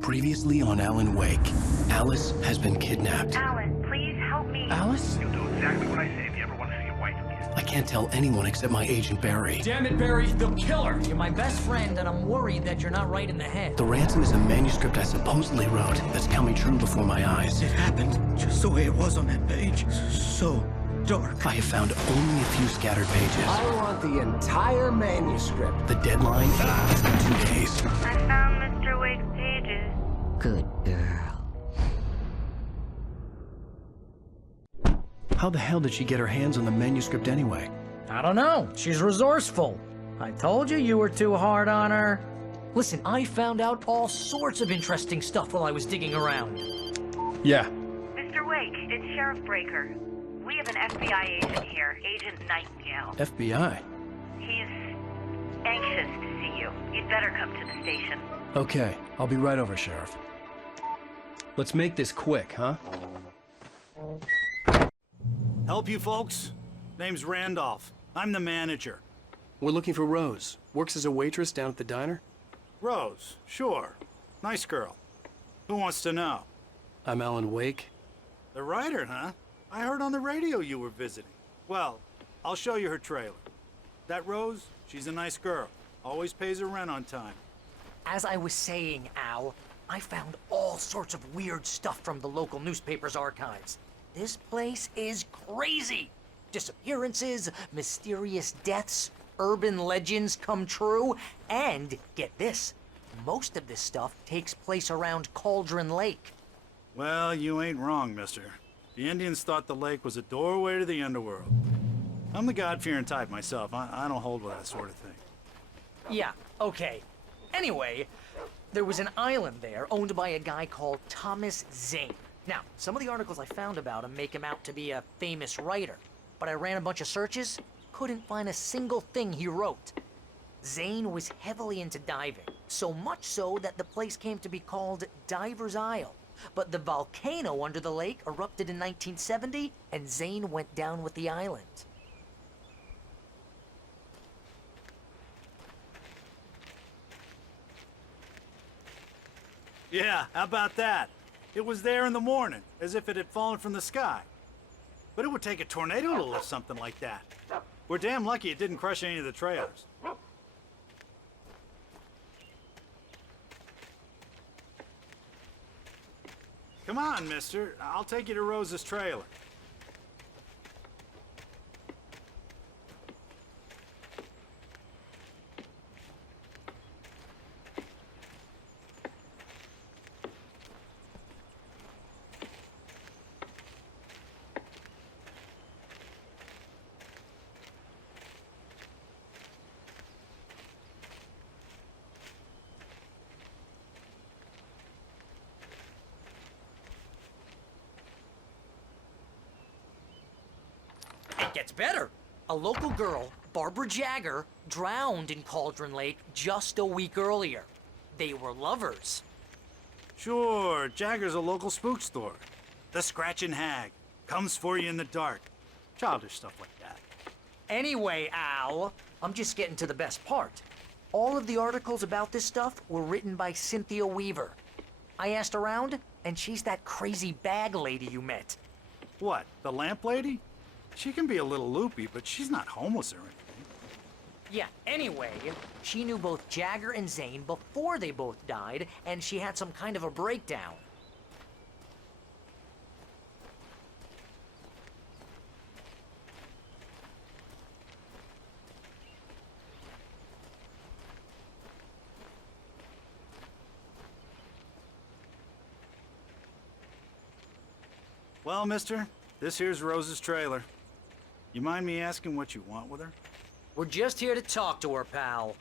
Previously on Alan Wake, Alice has been kidnapped. Alan, please help me. Alice? You'll do exactly what I say if you ever want to see your wife again. I can't tell anyone except my agent Barry. Damn it, Barry, they'll kill her! You're my best friend, and I'm worried that you're not right in the head. The ransom is a manuscript I supposedly wrote that's coming true before my eyes. It happened just the way it was on that page. So dark. I have found only a few scattered pages. I want the entire manuscript. The deadline is in 2 days. I found Mr. Wake's pages. Good girl. How the hell did she get her hands on the manuscript anyway? I don't know. She's resourceful. I told you you were too hard on her. Listen, I found out all sorts of interesting stuff while I was digging around. Yeah. Mr. Wake, it's Sheriff Breaker. We have an FBI agent here, Agent Nightingale. FBI? He's anxious to see you. You'd better come to the station. Okay, I'll be right over, Sheriff. Let's make this quick, huh? Help you folks? Name's Randolph. I'm the manager. We're looking for Rose. Works as a waitress down at the diner. Rose, sure. Nice girl. Who wants to know? I'm Alan Wake. The writer, huh? I heard on the radio you were visiting. Well, I'll show you her trailer. That Rose, she's a nice girl. Always pays her rent on time. As I was saying, Al, I found all sorts of weird stuff from the local newspaper's archives. This place is crazy. Disappearances, mysterious deaths, urban legends come true, and get this, most of this stuff takes place around Cauldron Lake. Well, you ain't wrong, mister. The Indians thought the lake was a doorway to the underworld. I'm the God-fearing type myself. I don't hold with that sort of thing. Yeah, okay. Anyway, there was an island there owned by a guy called Thomas Zane. Now, some of the articles I found about him make him out to be a famous writer, but I ran a bunch of searches, couldn't find a single thing he wrote. Zane was heavily into diving, so much so that the place came to be called Diver's Isle. But the volcano under the lake erupted in 1970, and Zane went down with the island. Yeah, how about that? It was there in the morning, as if it had fallen from the sky. But it would take a tornado to lift something like that. We're damn lucky it didn't crush any of the trailers. Come on, mister. I'll take you to Rose's trailer. It gets better. A local girl, Barbara Jagger, drowned in Cauldron Lake just a week earlier. They were lovers. Sure, Jagger's a local spook store. The Scratchin' Hag. Comes for you in the dark. Childish stuff like that. Anyway, Al, I'm just getting to the best part. All of the articles about this stuff were written by Cynthia Weaver. I asked around, and she's that crazy bag lady you met. What, the lamp lady? She can be a little loopy, but she's not homeless or anything. Yeah, anyway, she knew both Jagger and Zane before they both died, and she had some kind of a breakdown. Well, mister, this here's Rose's trailer. You mind me asking what you want with her? We're just here to talk to her, pal.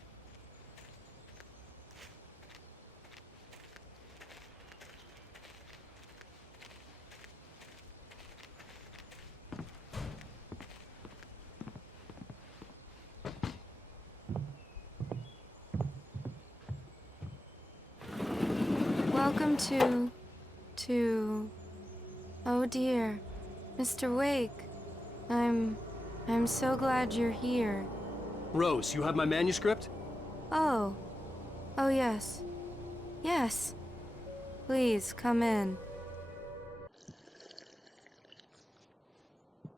Welcome to... Oh dear, Mr. Wake. I'm so glad you're here. Rose, you have my manuscript? Oh. Oh, yes. Yes. Please, come in.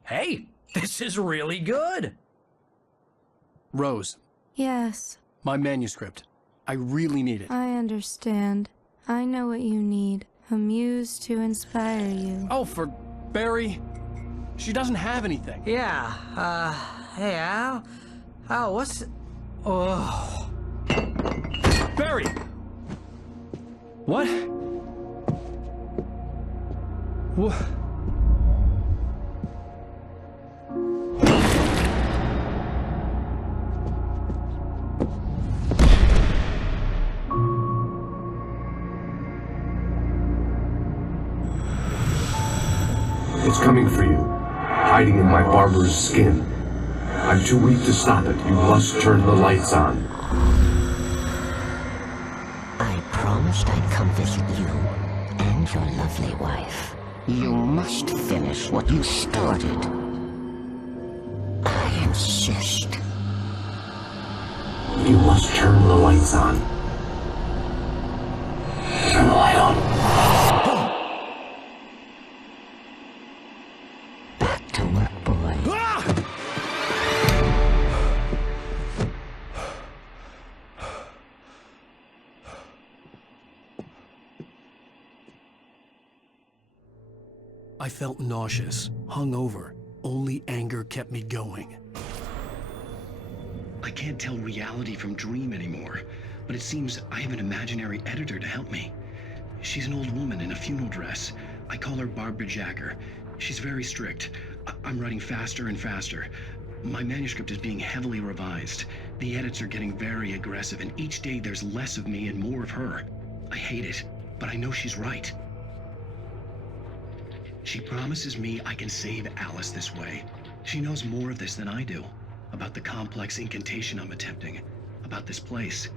Hey, this is really good! Rose, Yes, my manuscript. I really need it. I understand. I know what you need. A muse to inspire you. Oh, for Barry? She doesn't have anything. Yeah, hey, Al? Al, what's... Oh... Barry! What? What? It's coming for you, hiding in my barber's skin. I'm too weak to stop it. You must turn the lights on. I promised I'd come visit you and your lovely wife. You must finish what you started. I insist. You must turn the lights on. Turn the light on. Back to work, boy. I felt nauseous, hungover. Only anger kept me going. I can't tell reality from dream anymore, but it seems I have an imaginary editor to help me. She's an old woman in a funeral dress. I call her Barbara Jagger. She's very strict. I'm writing faster and faster. My manuscript is being heavily revised. The edits are getting very aggressive, and each day there's less of me and more of her. I hate it, but I know she's right. She promises me I can save Alice this way. She knows more of this than I do. About the complex incantation I'm attempting. About this place.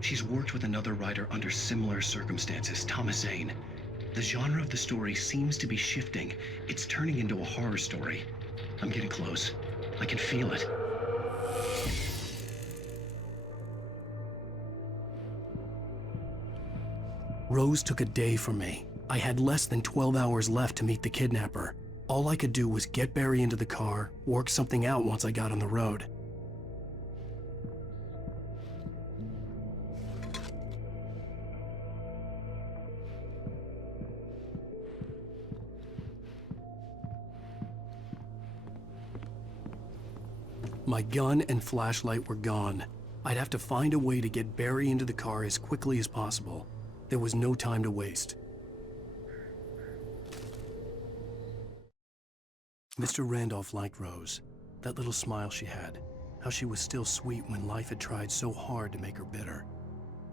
She's worked with another writer under similar circumstances, Thomas Zane. The genre of the story seems to be shifting. It's turning into a horror story. I'm getting close. I can feel it. Rose took a day from me. I had less than 12 hours left to meet the kidnapper. All I could do was get Barry into the car, work something out once I got on the road. My gun and flashlight were gone. I'd have to find a way to get Barry into the car as quickly as possible. There was no time to waste. Mr. Randolph liked Rose. That little smile she had. How she was still sweet when life had tried so hard to make her bitter.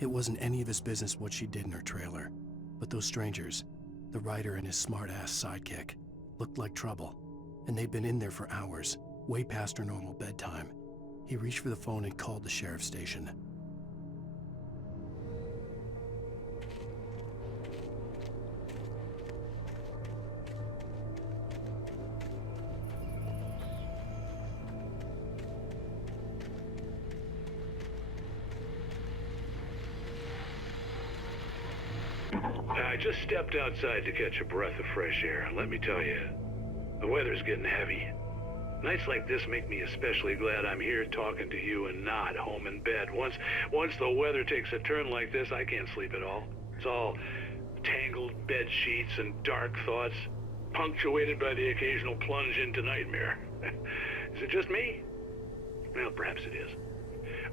It wasn't any of his business what she did in her trailer. But those strangers, the writer and his smart-ass sidekick, looked like trouble. And they'd been in there for hours, way past her normal bedtime. He reached for the phone and called the sheriff's station. I just stepped outside to catch a breath of fresh air, and let me tell you, the weather's getting heavy. Nights like this make me especially glad I'm here talking to you and not home in bed. Once the weather takes a turn like this, I can't sleep at all. It's all tangled bed sheets and dark thoughts, punctuated by the occasional plunge into nightmare. Is it just me? Well, perhaps it is.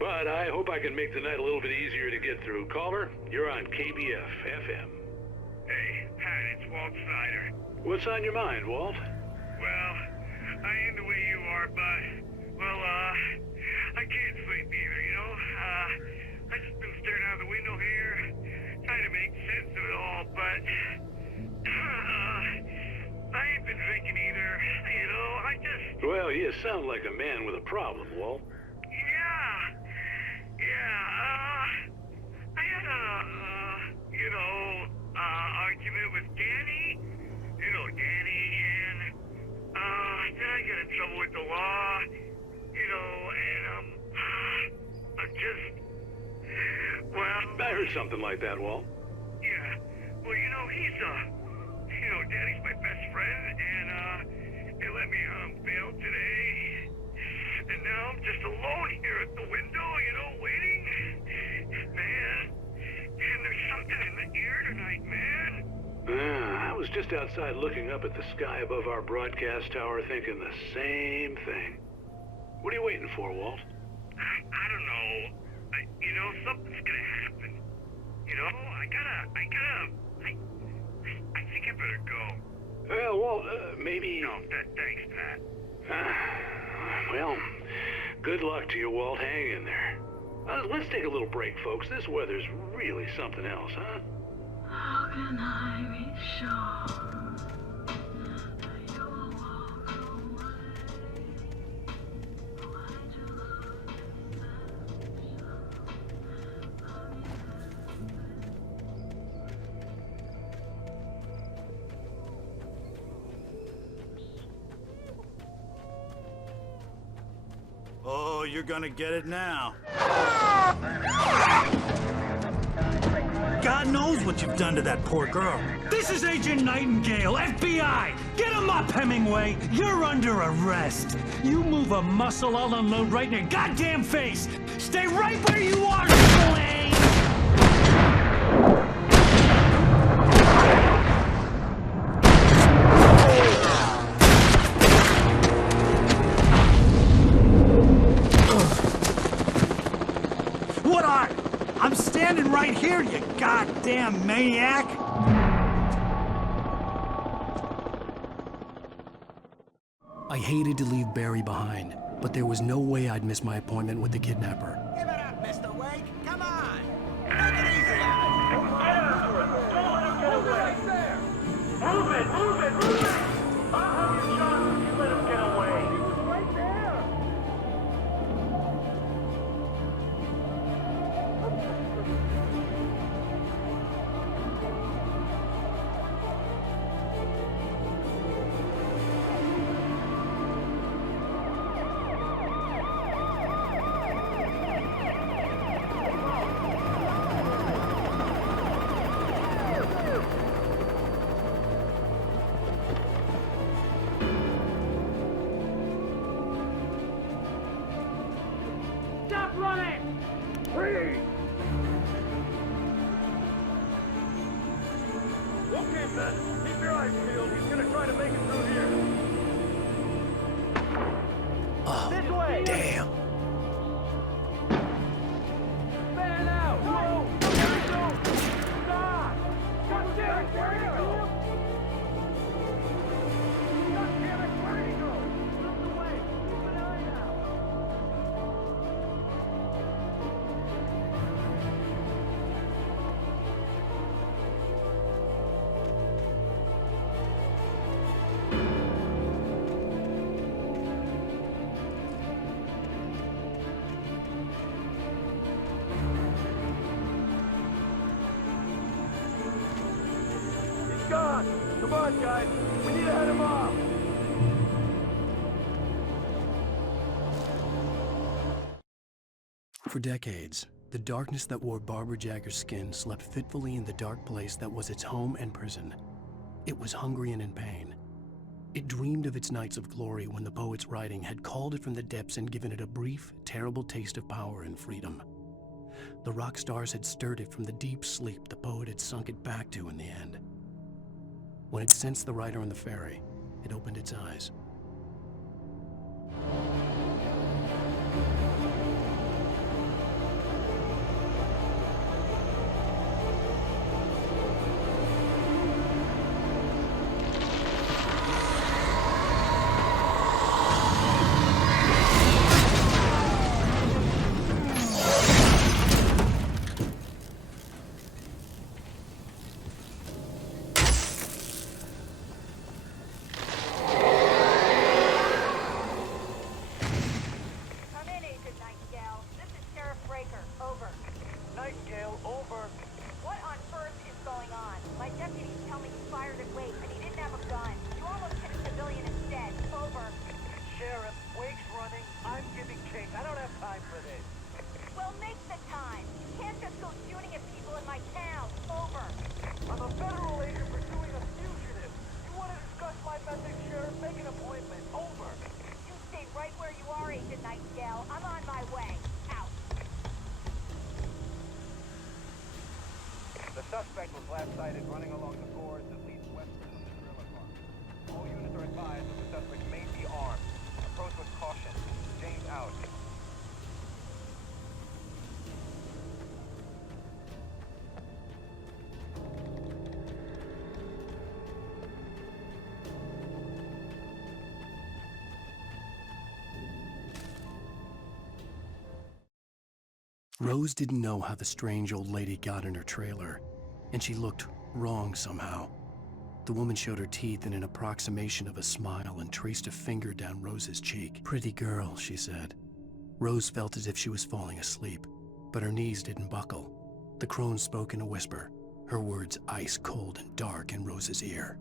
But I hope I can make the night a little bit easier to get through. Caller, you're on KBF FM. Hey, Pat, it's Walt Snyder. What's on your mind, Walt? Well, I am the way you are, but, well, I can't sleep either, you know? I just been staring out the window here, trying to make sense of it all, but, I ain't been drinking either, you know? Well, you sound like a man with a problem, Walt. I had argument with Danny, and, then I got in trouble with the law, and, I'm just, well... I heard something like that, Walt. Yeah, Well, Daddy's my best friend, and, they let me, bail today. And now I'm just alone here at the window, waiting. Man, and there's something in the air tonight, man. I was just outside looking up at the sky above our broadcast tower thinking the same thing. What are you waiting for, Walt? I don't know. Something's gonna happen. I think I better go. Well, Walt, maybe... No, thanks, Pat. Well, good luck to you, Walt. Hang in there. Let's take a little break, folks. This weather's really something else, huh? How can I be sure that you'll walk away? Why do you love Oh, you're gonna get it now. God knows what you've done to that poor girl. This is Agent Nightingale, FBI! Get him up, Hemingway! You're under arrest! You move a muscle, I'll unload right in your goddamn face! Stay right where you are, Slane! What are? I'm standing right here, you goddamn maniac! I hated to leave Barry behind, but there was no way I'd miss my appointment with the kidnapper. Give it up, Mr. Wake. Come on. Take it easy on him. Don't let him get away. Right there. Move it. I'll have you shot if you let him get away. He was right there. Stop running! Freeze! Okay, Ben. Keep your eyes peeled. He's gonna try to make it through here. Oh, This way! damn. Man out! Whoa! Where'd he go? Stop! God damn it! Where'd he go? God damn it! Where'd he go? Look away! Keep an eye out! He's gone! Come on, guys! We need to head him off! For decades, the darkness that wore Barbara Jagger's skin slept fitfully in the dark place that was its home and prison. It was hungry and in pain. It dreamed of its nights of glory when the poet's writing had called it from the depths and given it a brief, terrible taste of power and freedom. The rock stars had stirred it from the deep sleep the poet had sunk it back to in the end. When it sensed the writer on the ferry, it opened its eyes. suspect was last sighted running along the gorge that leads westward from the trailer park. All units are advised that the suspect may be armed. Approach with caution. James out. Rose didn't know how the strange old lady got in her trailer, and she looked wrong somehow. The woman showed her teeth in an approximation of a smile and traced a finger down Rose's cheek. "Pretty girl," she said. Rose felt as if she was falling asleep, but her knees didn't buckle. The crone spoke in a whisper, her words ice cold and dark in Rose's ear.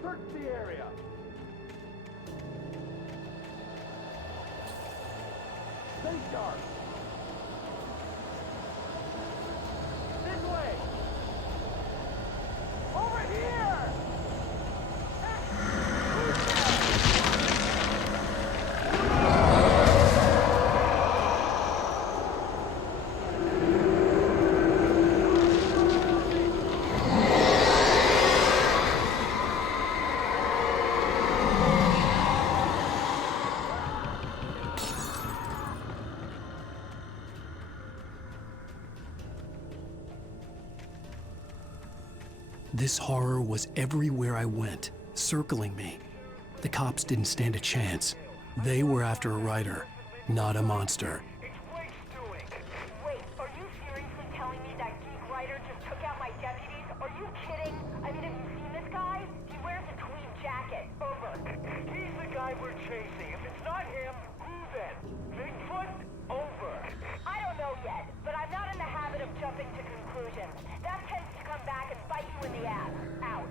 Search the area. Stay sharp. This way. Over here. This horror was everywhere I went, circling me. The cops didn't stand a chance. They were after a writer, not a monster. Wait, are you seriously telling me that geek writer just took out my deputies? Are you kidding? I mean, have you seen this guy? He wears a tweed jacket. Over. He's the guy we're chasing. If it's not him, who then? Bigfoot? Over. I don't know yet, but I'm not in the habit of jumping to conclusions. That tends to come back and bite you in the ass. Out.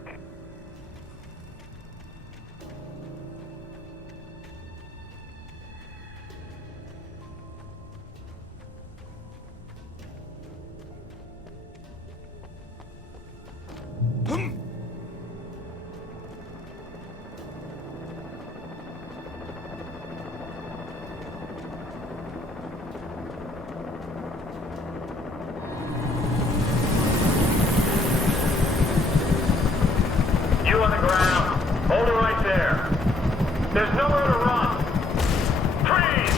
You on the ground. Hold it right there. There's nowhere to run. Freeze!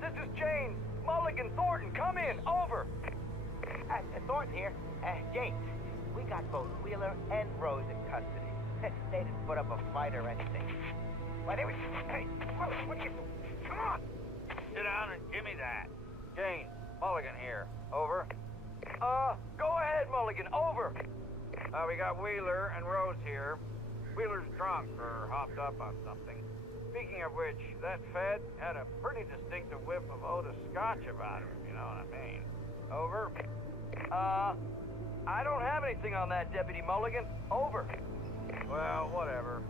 This is James. Mulligan, Thornton, come in. Over. Thornton here. James, we got both Wheeler and Rose in custody. They didn't put up a fight or anything. Why, they were... Hey, what you... Come on! Sit down and give me that. James, Mulligan here. Over. Go ahead, Mulligan. Mulligan, over! We got Wheeler and Rose here. Wheeler's drunk or hopped up on something. Speaking of which, that Fed had a pretty distinctive whiff of Otis Scotch about him, if you know what I mean. Over. I don't have anything on that, Deputy Mulligan. Over. Well, whatever.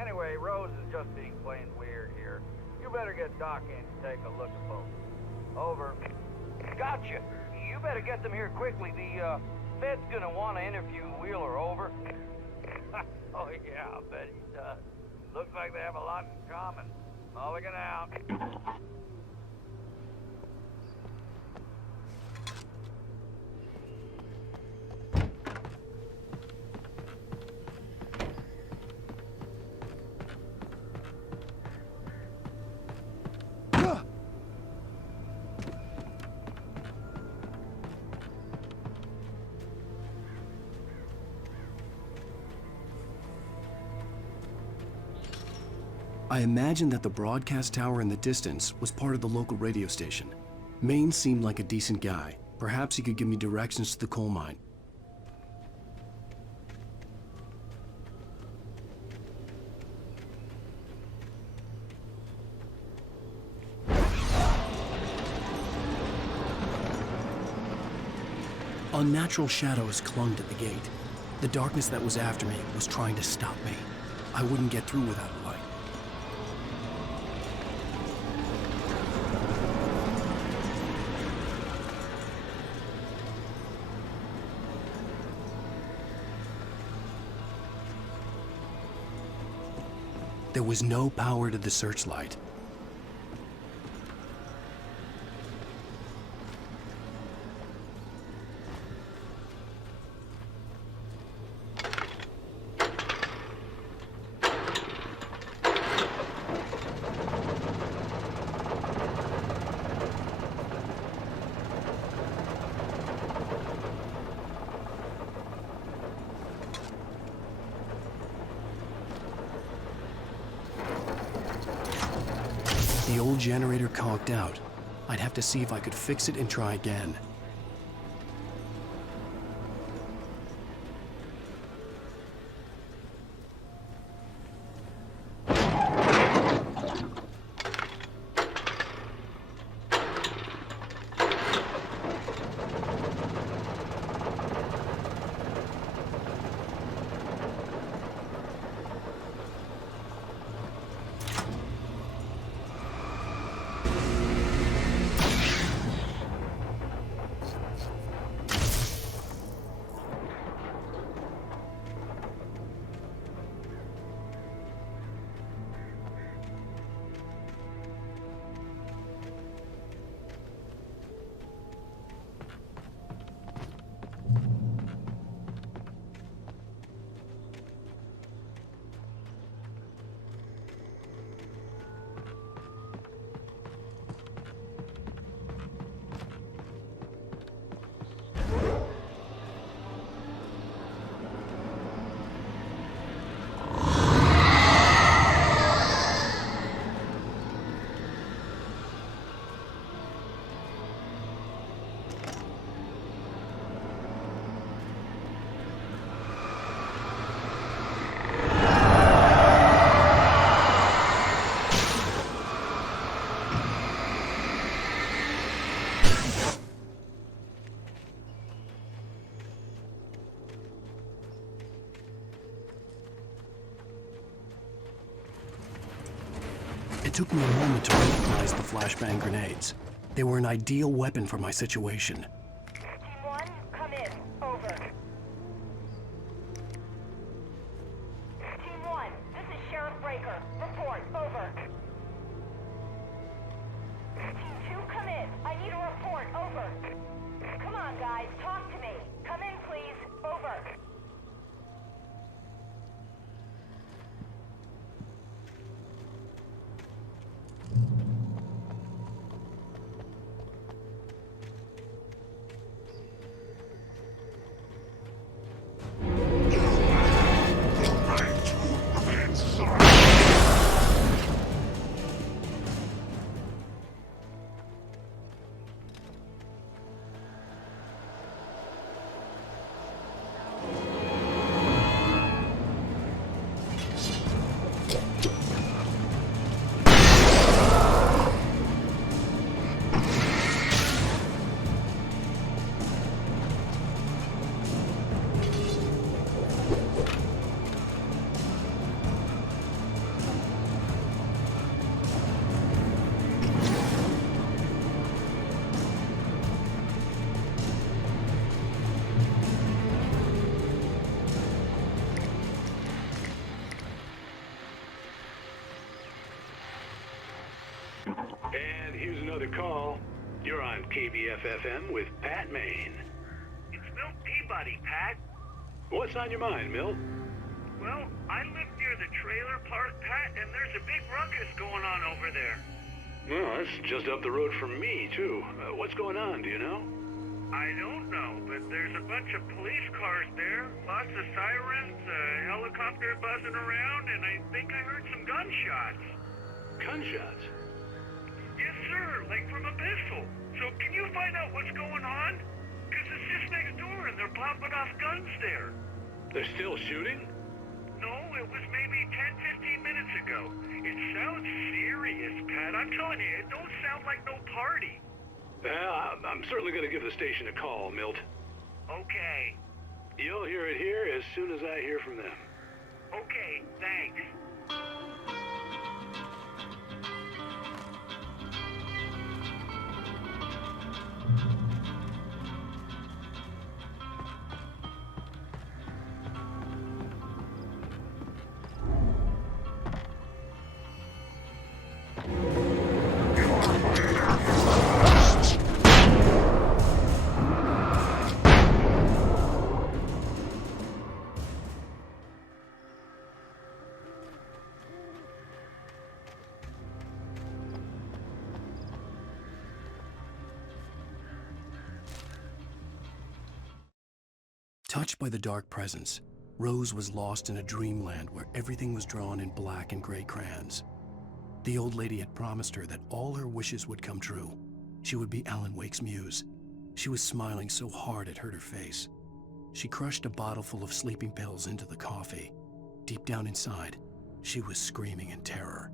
Anyway, Rose is just being plain weird here. You better get Doc in to take a look at both. Over. Gotcha. You better get them here quickly. The Fed's gonna want to interview Wheeler. Over. Oh, yeah, I'll bet he does. Looks like they have a lot in common. Mulligan out. I imagined that the broadcast tower in the distance was part of the local radio station. Maine seemed like a decent guy. Perhaps he could give me directions to the coal mine. Unnatural shadows clung to the gate. The darkness that was after me was trying to stop me. I wouldn't get through without a light. There was no power to the searchlight. The old generator conked out. I'd have to see if I could fix it and try again. It took me a moment to recognize the flashbang grenades. They were an ideal weapon for my situation. Team 1, come in. Over. Team 1, this is Sheriff Breaker. Report. Over. Team 2, come in. I need a report. Over. Come on, guys. Talk to me. Come in, please. Over. And here's another call. You're on KBF-FM with Pat Maine. It's Milt Peabody, Pat. What's on your mind, Milt? Well, I live near the trailer park, Pat, and there's a big ruckus going on over there. Well, that's just up the road from me, too. What's going on, do you know? I don't know, but there's a bunch of police cars there, lots of sirens, a helicopter buzzing around, and I think I heard some gunshots. Gunshots? Yes, sir, like from a pistol. So can you find out what's going on? Because it's just next door and they're popping off guns there. They're still shooting? No, it was maybe 10, 15 minutes ago. It sounds serious, Pat. I'm telling you, it don't sound like no party. Well, I'm certainly going to give the station a call, Milt. Okay. You'll hear it here as soon as I hear from them. Okay, thanks. Touched by the dark presence, Rose was lost in a dreamland where everything was drawn in black and gray crayons. The old lady had promised her that all her wishes would come true. She would be Alan Wake's muse. She was smiling so hard it hurt her face. She crushed a bottle full of sleeping pills into the coffee. Deep down inside, she was screaming in terror.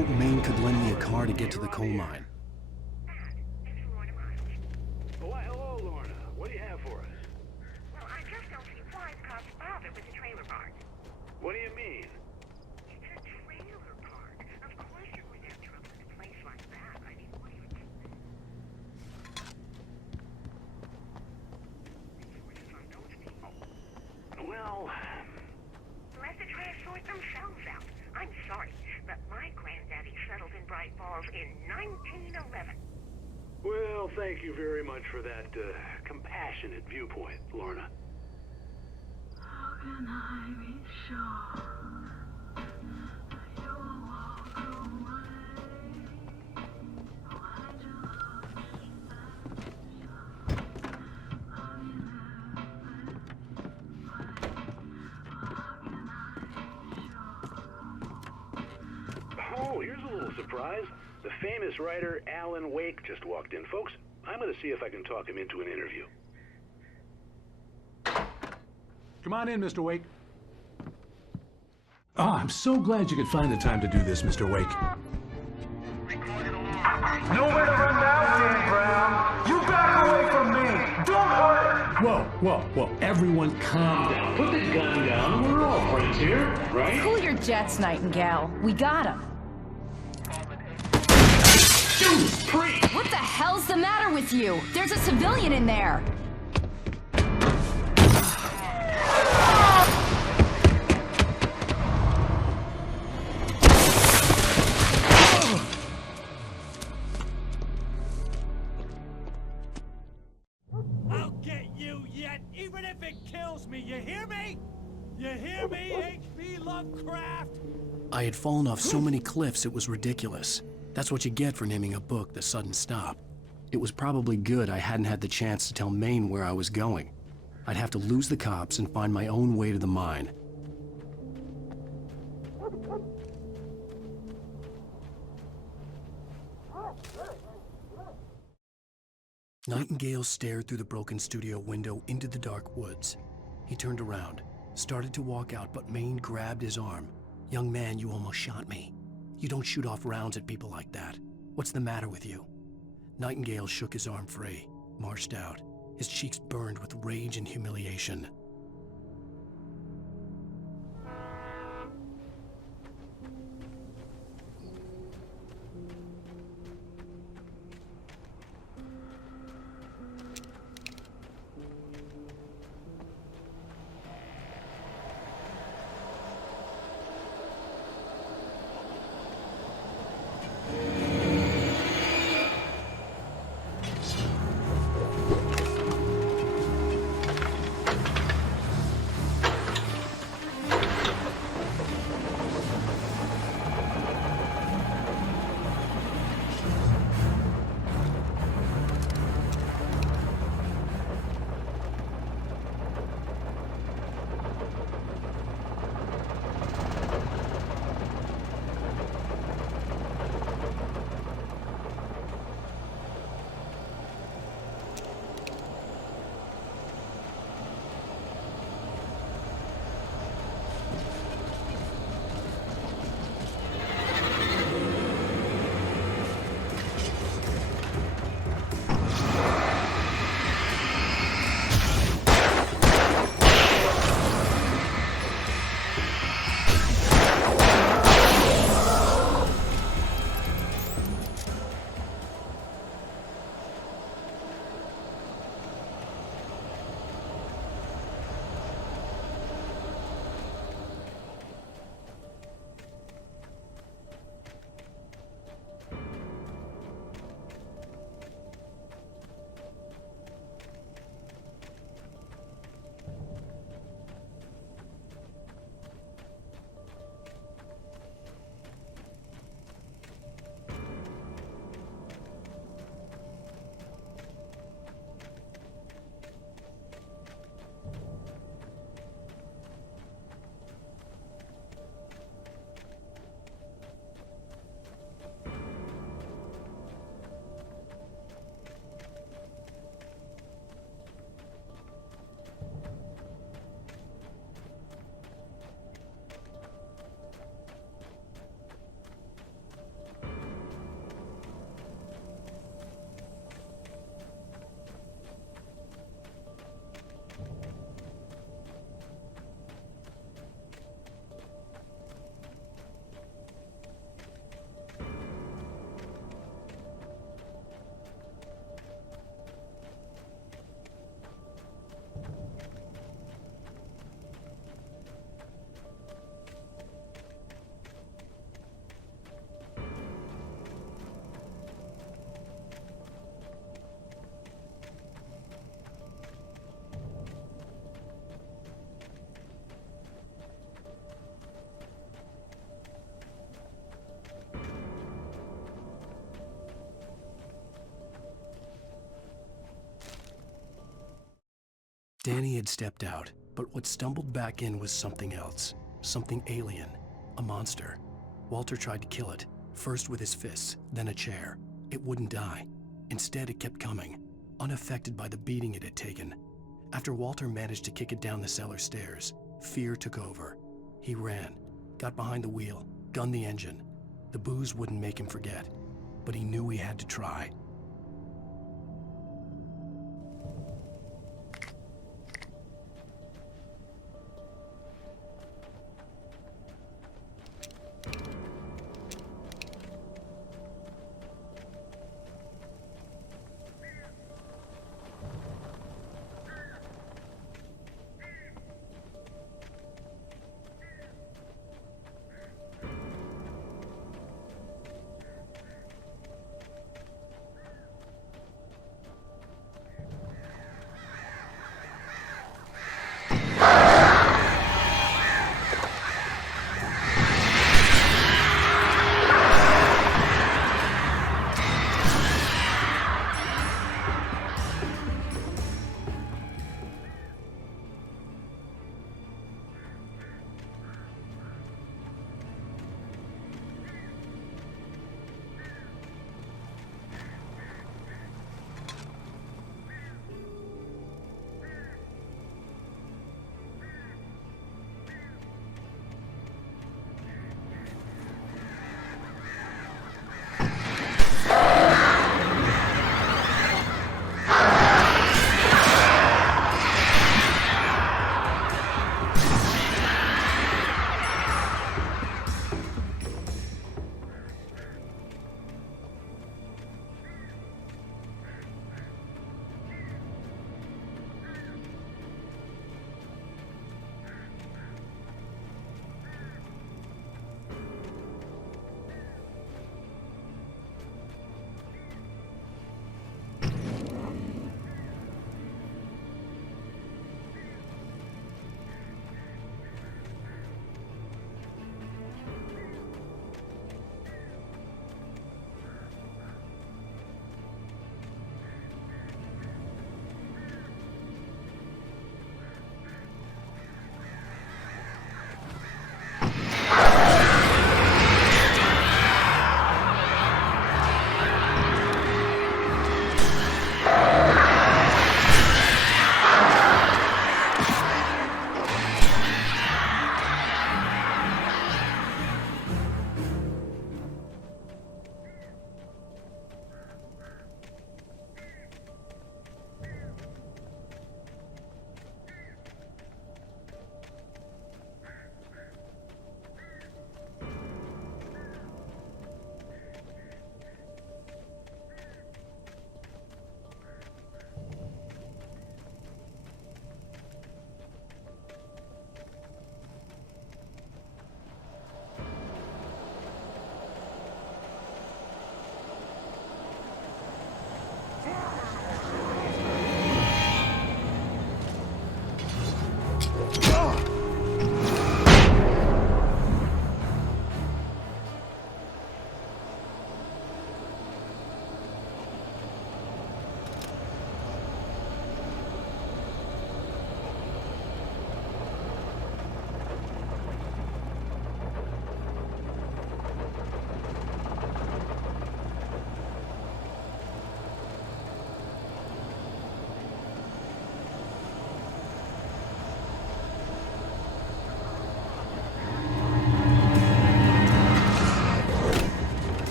hope Maine could lend me a car to get to the coal mine. Oh, why, hello, Lorna. What do you have for us? Well, I just don't see why the cops bothered with the trailer park. What do you mean? It's a trailer park. Of course you would have trouble in a place like that. I mean, what do you... From those people. Well... Let the trash sort themselves out. I'm sorry, but my granddaddy settled in Bright Falls in 1911. Well, thank you very much for that, compassionate viewpoint, Lorna. How can I be sure that you will walk away? Why do Oh, here's a little surprise. The famous writer Alan Wake just walked in. Folks, I'm going to see if I can talk him into an interview. Come on in, Mr. Wake. Oh, I'm so glad you could find the time to do this, Mr. Wake. Nowhere to run now, Dan Brown. You back away from me. Don't hurt. Whoa. Everyone calm down. Put the gun down. We're all friends here, right? Cool your jets, Nightingale. We got him. What the hell's the matter with you? There's a civilian in there. I'll get you yet, even if it kills me. You hear me? You hear me, H.P. Lovecraft? I had fallen off so many cliffs it was ridiculous. That's what you get for naming a book The Sudden Stop. It was probably good I hadn't had the chance to tell Maine where I was going. I'd have to lose the cops and find my own way to the mine. Nightingale stared through the broken studio window into the dark woods. He turned around, started to walk out, but Maine grabbed his arm. "Young man, you almost shot me. You don't shoot off rounds at people like that. What's the matter with you?" Nightingale shook his arm free, marched out. His cheeks burned with rage and humiliation. Danny had stepped out, but what stumbled back in was something else. Something alien. A monster. Walter tried to kill it, first with his fists, then a chair. It wouldn't die. Instead, it kept coming, unaffected by the beating it had taken. After Walter managed to kick it down the cellar stairs, fear took over. He ran, got behind the wheel, gunned the engine. The booze wouldn't make him forget, but he knew he had to try.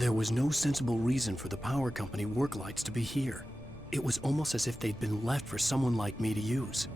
There was no sensible reason for the power company work lights to be here. It was almost as if they'd been left for someone like me to use.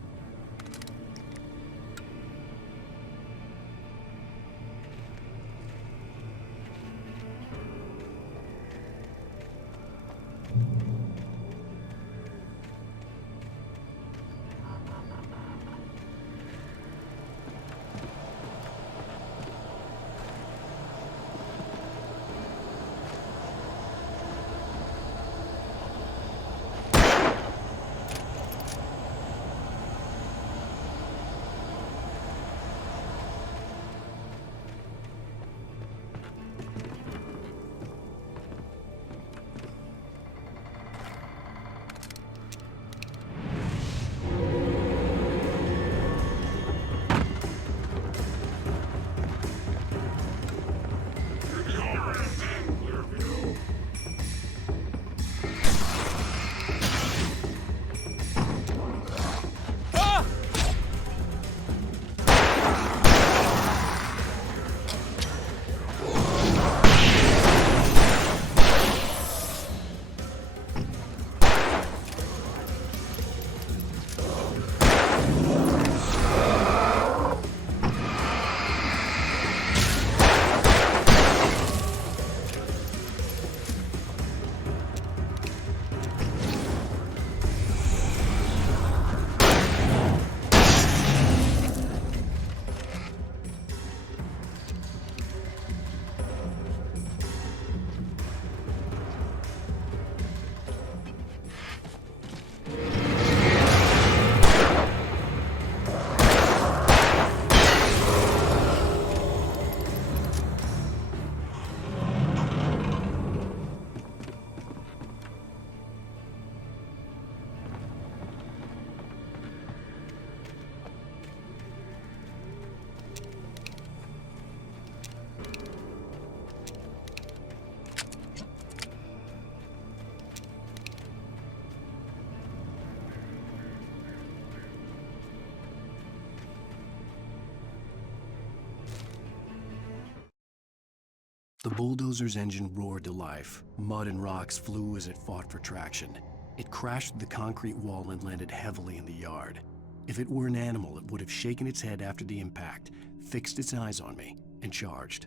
The bulldozer's engine roared to life. Mud and rocks flew as it fought for traction. It crashed through the concrete wall and landed heavily in the yard. If it were an animal, it would have shaken its head after the impact, fixed its eyes on me, and charged.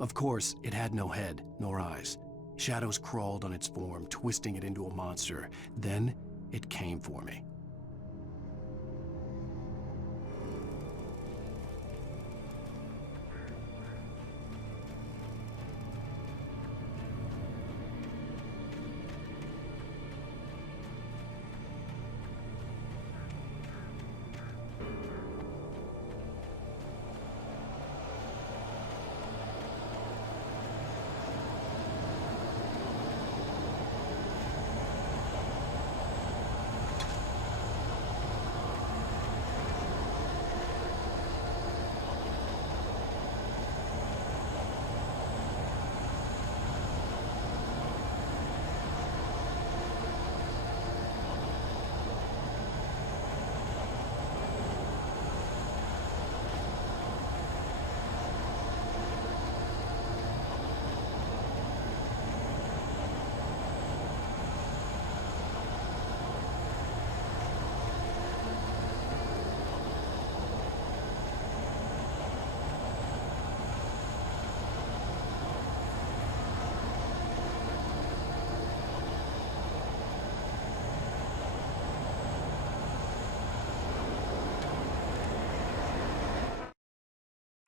Of course, it had no head, nor eyes. Shadows crawled on its form, twisting it into a monster. Then, it came for me.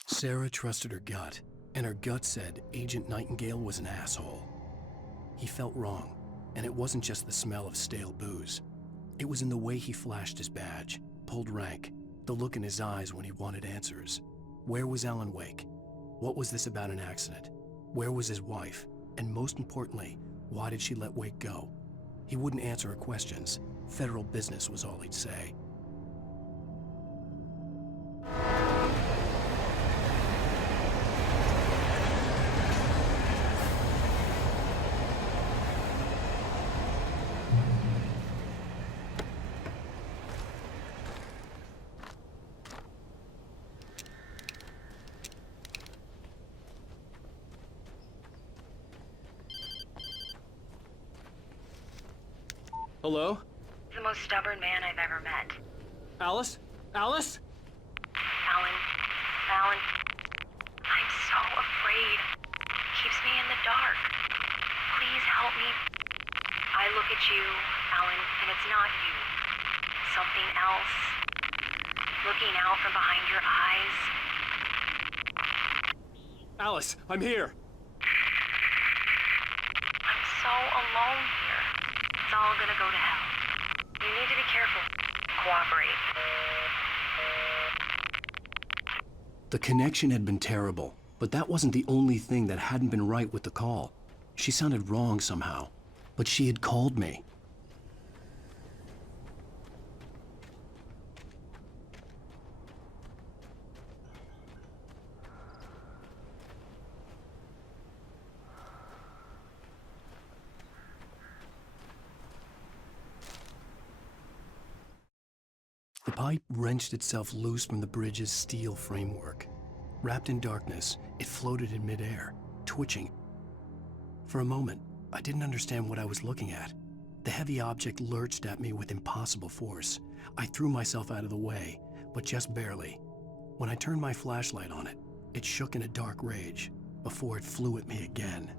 Sarah trusted her gut, and her gut said Agent Nightingale was an asshole. He felt wrong, and it wasn't just the smell of stale booze. It was in the way he flashed his badge, pulled rank, the look in his eyes when he wanted answers. Where was Alan Wake? What was this about an accident? Where was his wife? And most importantly, why did she let Wake go? He wouldn't answer her questions. Federal business was all he'd say. Hello? The most stubborn man I've ever met. Alice? Alice? Alan. I'm so afraid. Keeps me in the dark. Please help me. I look at you, Alan, and it's not you. Something else. Looking out from behind your eyes. Alice, I'm here. I'm so alone here. It's all gonna go to hell. You need to be careful. Cooperate. The connection had been terrible, but that wasn't the only thing that hadn't been right with the call. She sounded wrong somehow, but she had called me. The pipe wrenched itself loose from the bridge's steel framework. Wrapped in darkness, it floated in midair, twitching. For a moment, I didn't understand what I was looking at. The heavy object lurched at me with impossible force. I threw myself out of the way, but just barely. When I turned my flashlight on it, it shook in a dark rage before it flew at me again.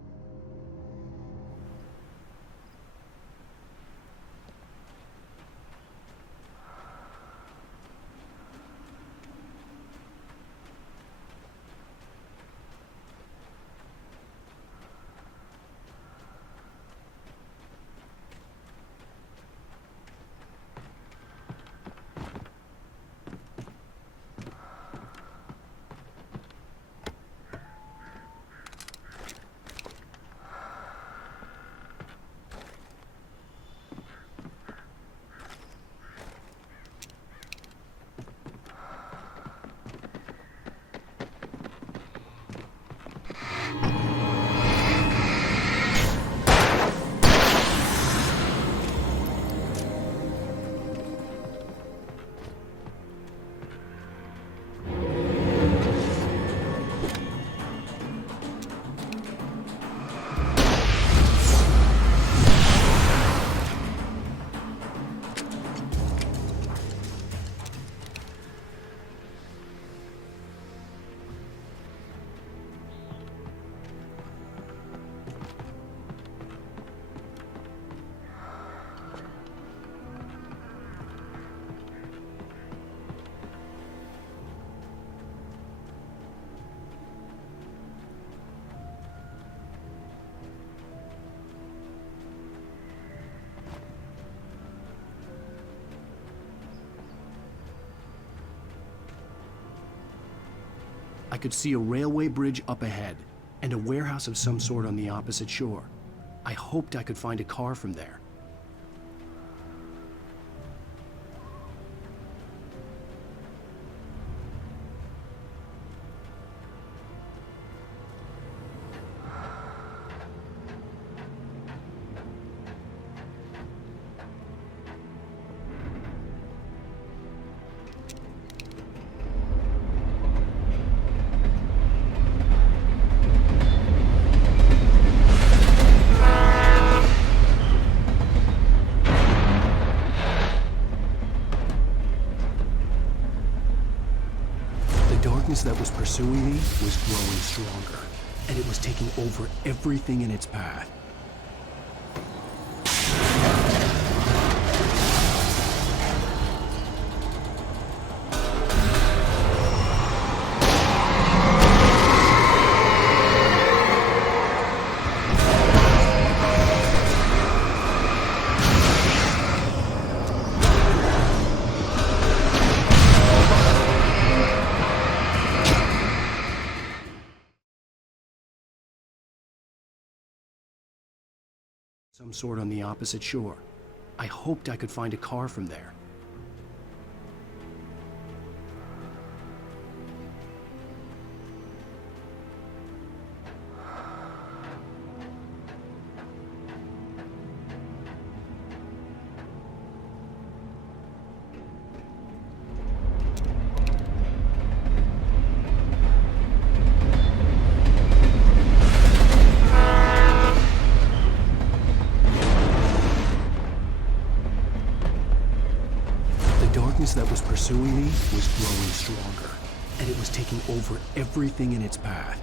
could see a railway bridge up ahead, and a warehouse of some sort on the opposite shore. I hoped I could find a car from there. That was pursuing me was growing stronger, and it was taking over everything in its path. Some sort on the opposite shore. I hoped I could find a car from there. That was pursuing me was growing stronger, and it was taking over everything in its path.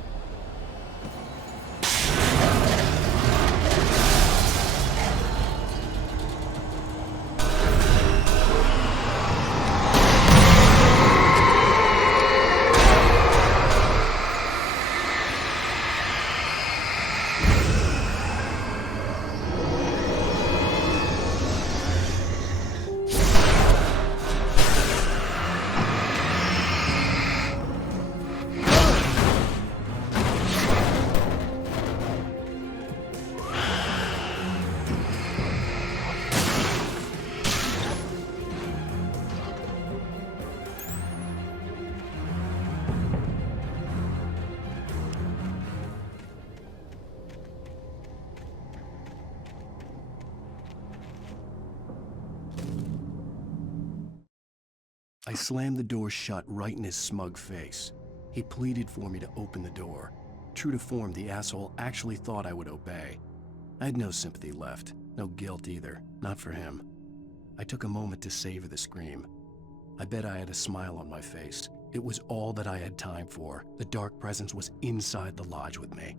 I slammed the door shut right in his smug face. He pleaded for me to open the door. True to form, the asshole actually thought I would obey. I had no sympathy left, no guilt either, not for him. I took a moment to savor the scream. I bet I had a smile on my face. It was all that I had time for. The dark presence was inside the lodge with me.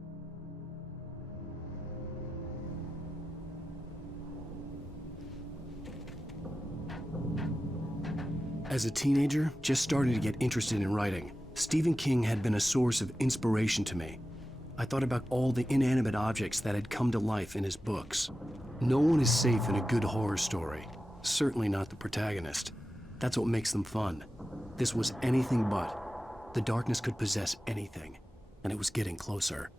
As a teenager, just starting to get interested in writing, Stephen King had been a source of inspiration to me. I thought about all the inanimate objects that had come to life in his books. No one is safe in a good horror story, certainly not the protagonist. That's what makes them fun. This was anything but. The darkness could possess anything, and it was getting closer.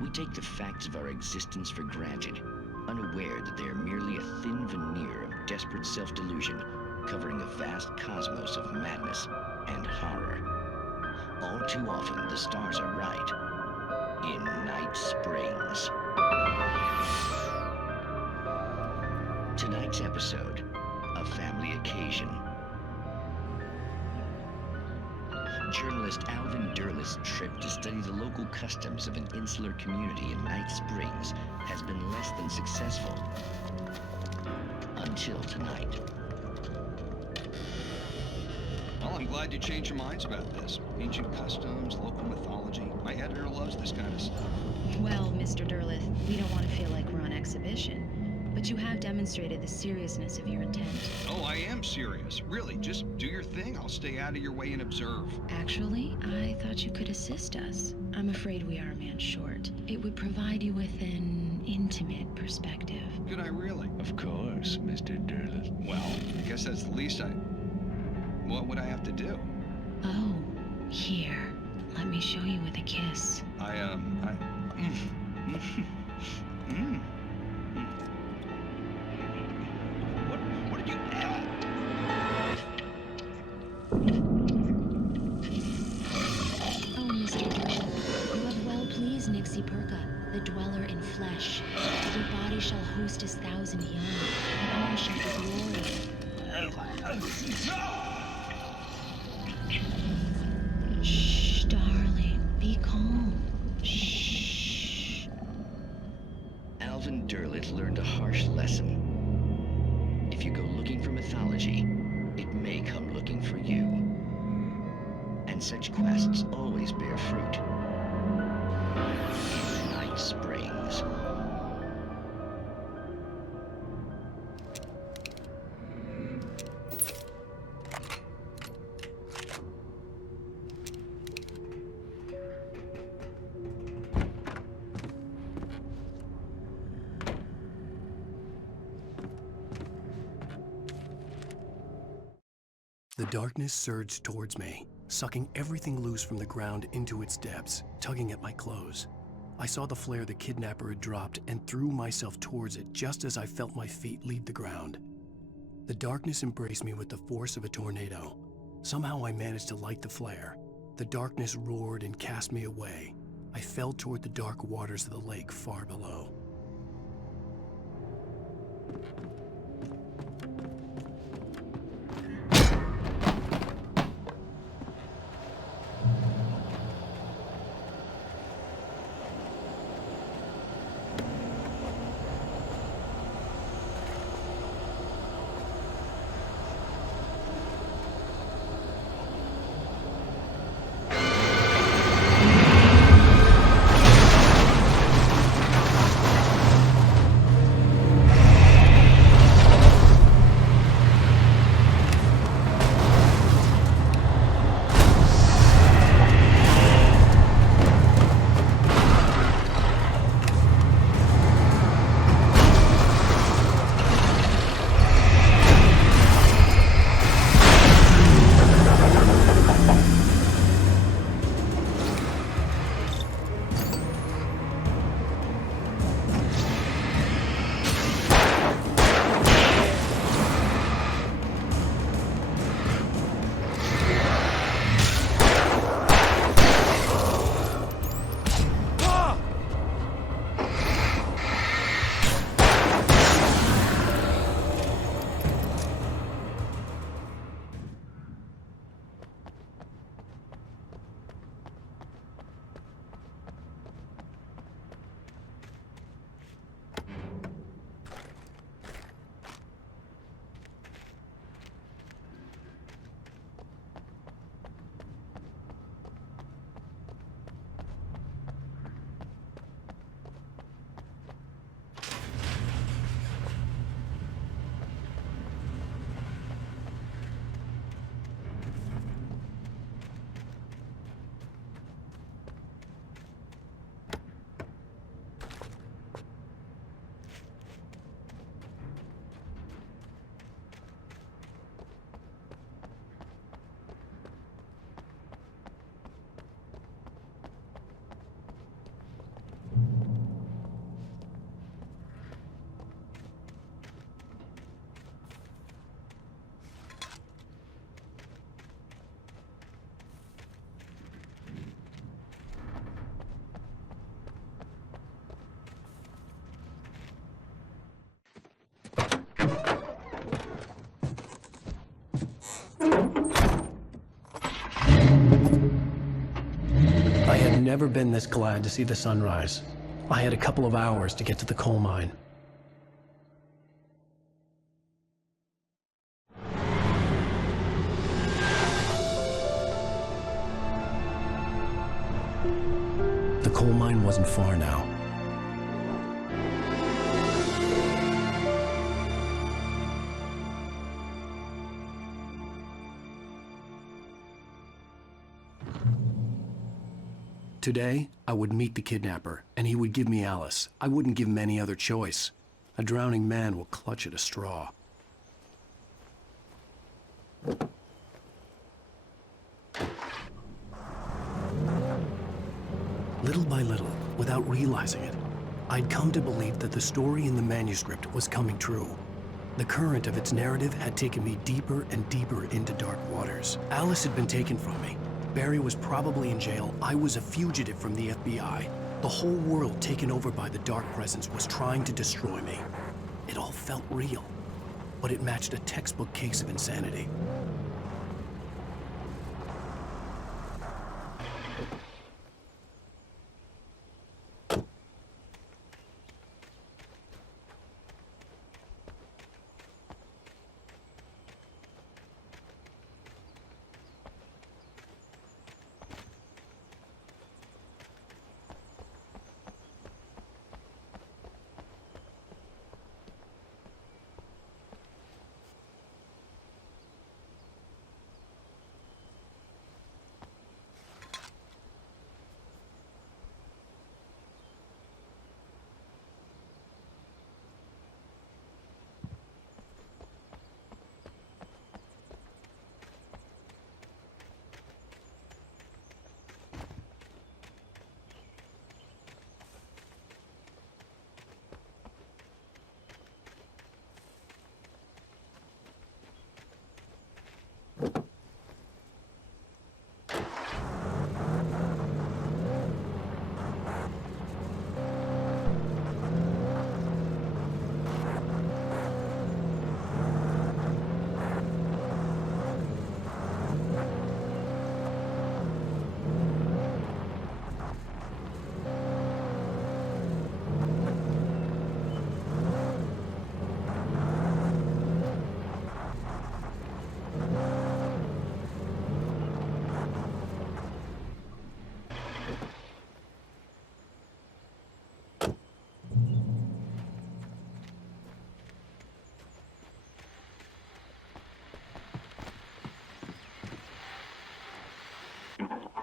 We take the facts of our existence for granted, unaware that they are merely a thin veneer of desperate self-delusion covering a vast cosmos of madness and horror. All too often, the stars are right. In Night Springs. Tonight's episode, a family occasion. Journalist Alvin Derlis' trip to study the local customs of an insular community in Night Springs has been less than successful. Until tonight. Well, I'm glad you changed your minds about this. Ancient customs, local mythology. My editor loves this kind of stuff. Well, Mr. Derlith, we don't want to feel like we're on exhibition. But you have demonstrated the seriousness of your intent. Oh, I am serious. Really, just do your thing. I'll stay out of your way and observe. Actually, I thought you could assist us. I'm afraid we are a man short. It would provide you with an intimate perspective. Could I really? Of course, Mr. Derlith. Well, I guess that's the least I... What would I have to do? Oh, here. Let me show you with a kiss. What did you... Oh, Mr. Derlith, you have well pleased Nixie Perka, the dweller in flesh. Your body shall host 1,000 young, and all shall be glory. Shh, darling, be calm. Shh. Alvin Derlith learned a harsh lesson. If you go looking for mythology, it may come looking for you. And such quests always bear fruit. In Night Springs. The darkness surged towards me, sucking everything loose from the ground into its depths, tugging at my clothes. I saw the flare the kidnapper had dropped and threw myself towards it just as I felt my feet leave the ground. The darkness embraced me with the force of a tornado. Somehow I managed to light the flare. The darkness roared and cast me away. I fell toward the dark waters of the lake far below. never been this glad to see the sunrise. I had a couple of hours to get to the coal mine. The coal mine wasn't far now. Today, I would meet the kidnapper, and he would give me Alice. I wouldn't give him any other choice. A drowning man will clutch at a straw. Little by little, without realizing it, I'd come to believe that the story in the manuscript was coming true. The current of its narrative had taken me deeper and deeper into dark waters. Alice had been taken from me. Barry was probably in jail. I was a fugitive from the FBI. The whole world taken over by the Dark Presence was trying to destroy me. It all felt real, but it matched a textbook case of insanity.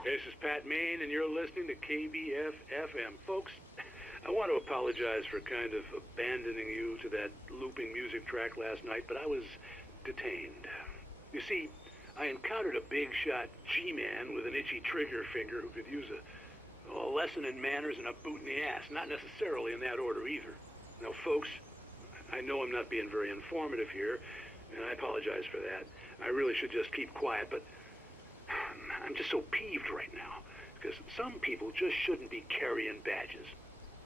This is Pat Maine, and you're listening to KBF-FM. Folks, I want to apologize for kind of abandoning you to that looping music track last night, but I was detained. You see, I encountered a big-shot G-man with an itchy trigger finger who could use a lesson in manners and a boot in the ass. Not necessarily in that order either. Now, folks, I know I'm not being very informative here, and I apologize for that. I really should just keep quiet, but I'm just so peeved right now, because some people just shouldn't be carrying badges.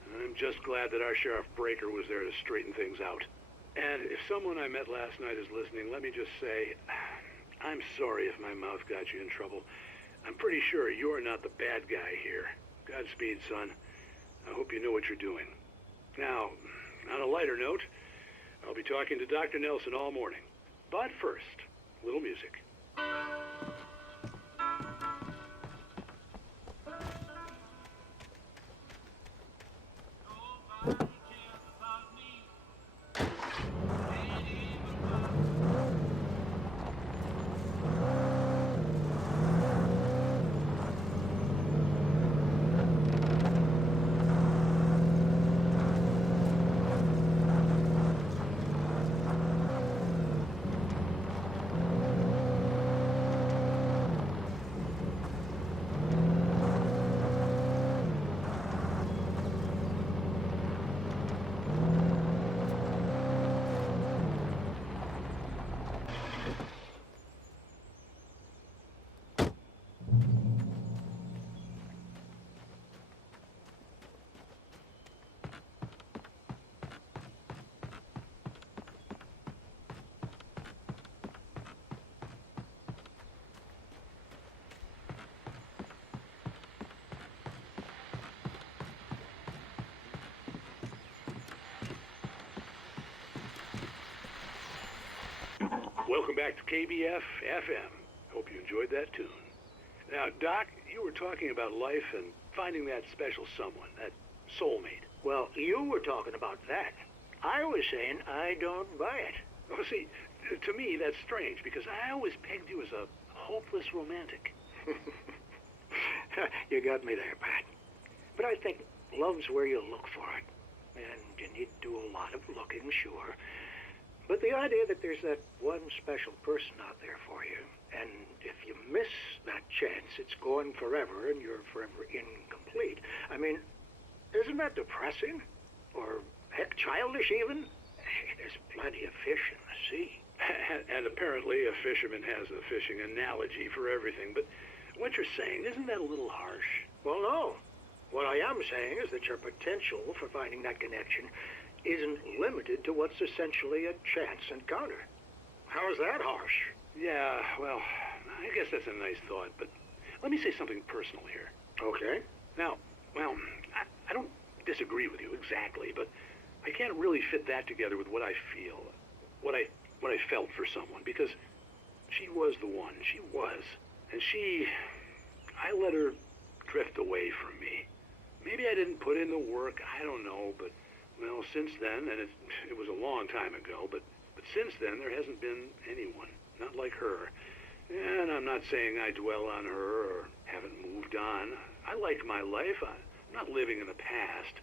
And I'm just glad that our Sheriff Breaker was there to straighten things out. And if someone I met last night is listening, let me just say, I'm sorry if my mouth got you in trouble. I'm pretty sure you're not the bad guy here. Godspeed, son. I hope you know what you're doing. Now, on a lighter note, I'll be talking to Dr. Nelson all morning. But first, a little music. Welcome back to KBF FM. Hope you enjoyed that tune. Now, Doc, you were talking about life and finding that special someone, that soulmate. Well, you were talking about that. I was saying I don't buy it. Well, see, to me, that's strange, because I always pegged you as a hopeless romantic. You got me there, Pat. But I think love's where you look for it. And you need to do a lot of looking, sure. But the idea that there's that one special person out there for you, and if you miss that chance, it's gone forever, and you're forever incomplete. I mean, isn't that depressing? Or, heck, childish even? There's plenty of fish in the sea. And apparently a fisherman has a fishing analogy for everything, but what you're saying, isn't that a little harsh? Well, no. What I am saying is that your potential for finding that connection isn't limited to what's essentially a chance encounter. How is that harsh? Yeah, well, I guess that's a nice thought, but let me say something personal here. Okay. Now, well, I don't disagree with you exactly, but I can't really fit that together with what I feel, what I felt for someone, because she was the one. She was. And I let her drift away from me. Maybe I didn't put in the work, I don't know, but, well, since then, and it was a long time ago, but since then, there hasn't been anyone, not like her. And I'm not saying I dwell on her or haven't moved on. I like my life. I'm not living in the past,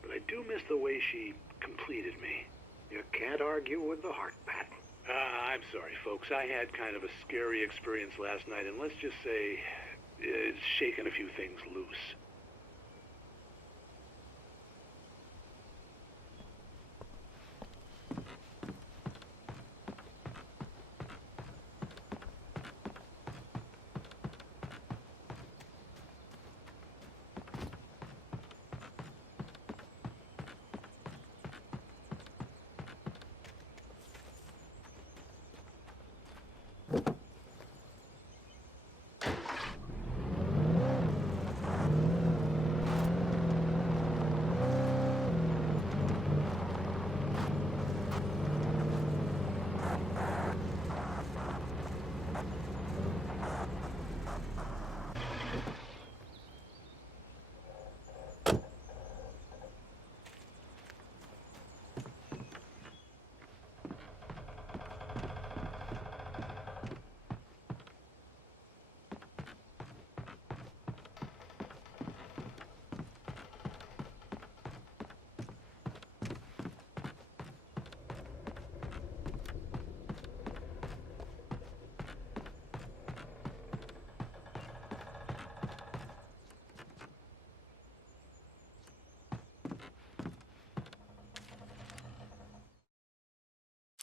but I do miss the way she completed me. You can't argue with the heart, Pat. I'm sorry, folks. I had kind of a scary experience last night, and let's just say it's shaken a few things loose.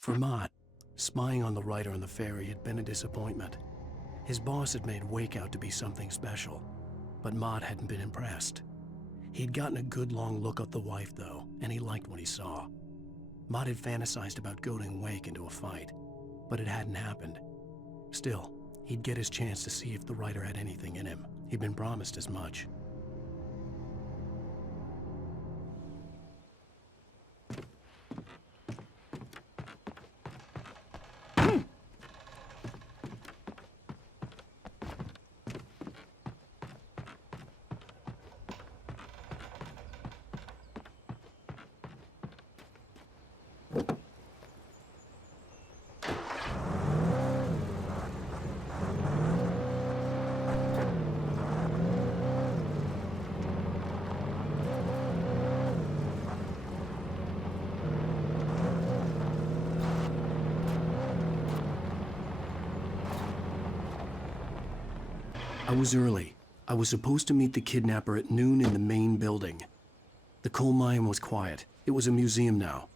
For Mott, spying on the writer on the ferry had been a disappointment. His boss had made Wake out to be something special, but Mott hadn't been impressed. He'd gotten a good long look at the wife, though, and he liked what he saw. Mott had fantasized about goading Wake into a fight, but it hadn't happened. Still, he'd get his chance to see if the writer had anything in him. He'd been promised as much. I was early. I was supposed to meet the kidnapper at noon in the main building. The coal mine was quiet. It was a museum now.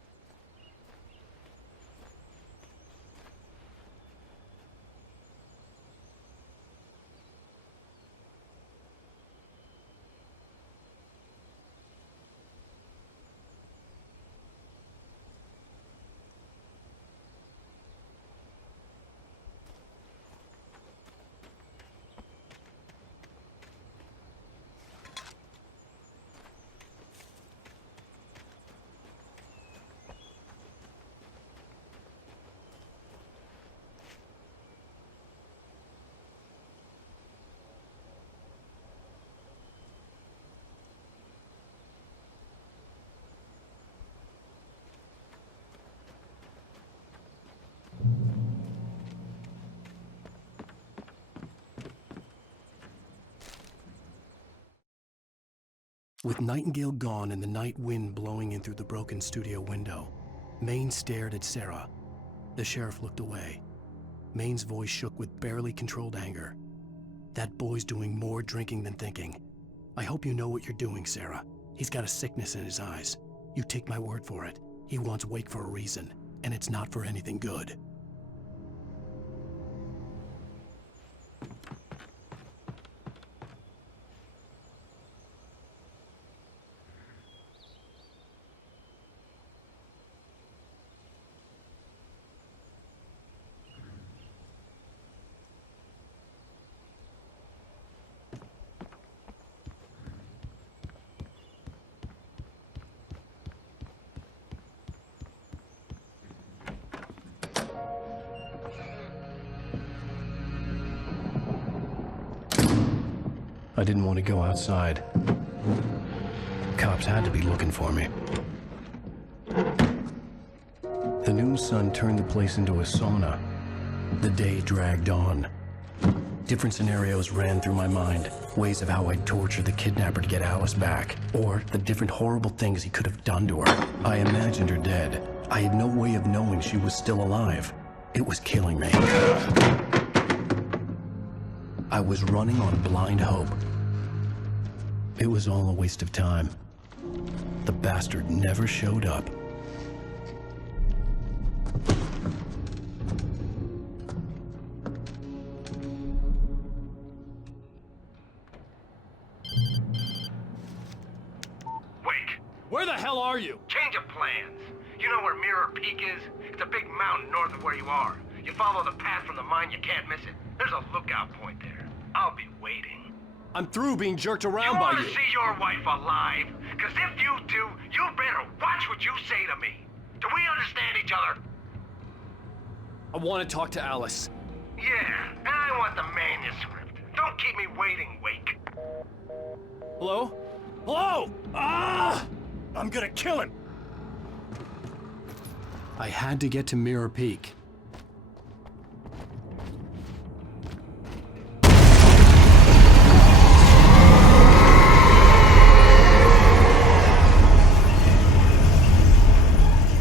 With Nightingale gone and the night wind blowing in through the broken studio window, Maine stared at Sarah. The sheriff looked away. Maine's voice shook with barely controlled anger. That boy's doing more drinking than thinking. I hope you know what you're doing, Sarah. He's got a sickness in his eyes. You take my word for it. He wants Wake for a reason, and it's not for anything good. I didn't want to go outside. Cops had to be looking for me. The noon sun turned the place into a sauna. The day dragged on. Different scenarios ran through my mind. Ways of how I'd torture the kidnapper to get Alice back. Or the different horrible things he could have done to her. I imagined her dead. I had no way of knowing she was still alive. It was killing me. I was running on blind hope. It was all a waste of time. The bastard never showed up. Wake! Where the hell are you? Change of plans. You know where Mirror Peak is? It's a big mountain north of where you are. You follow the path from the mine, you can't miss it. There's a lookout point there. I'll be waiting. I'm through being jerked around by You you. want to see your wife alive? Because if you do, you better watch what you say to me. Do we understand each other? I want to talk to Alice. Yeah, and I want the manuscript. Don't keep me waiting, Wake. Hello? Hello? Ah! I'm gonna kill him. I had to get to Mirror Peak.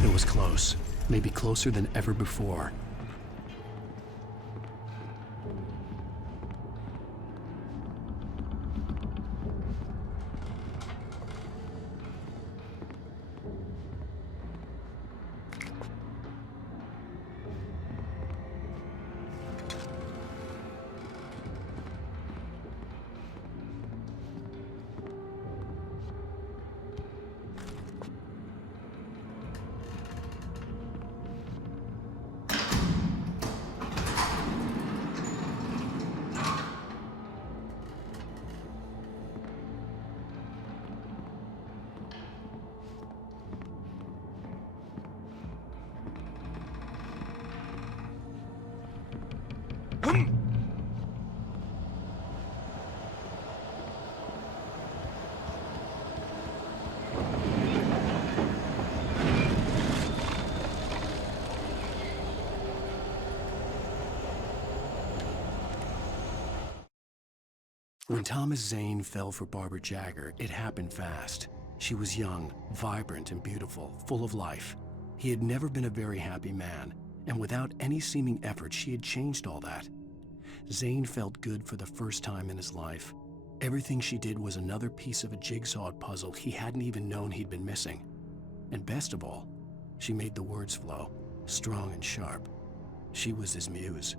It was close, maybe closer than ever before. When Thomas Zane fell for Barbara Jagger, it happened fast. She was young, vibrant, and beautiful, full of life. He had never been a very happy man, and without any seeming effort, she had changed all that. Zane felt good for the first time in his life. Everything she did was another piece of a jigsaw puzzle he hadn't even known he'd been missing. And best of all, she made the words flow, strong and sharp. She was his muse.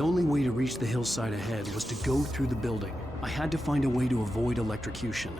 The only way to reach the hillside ahead was to go through the building. I had to find a way to avoid electrocution.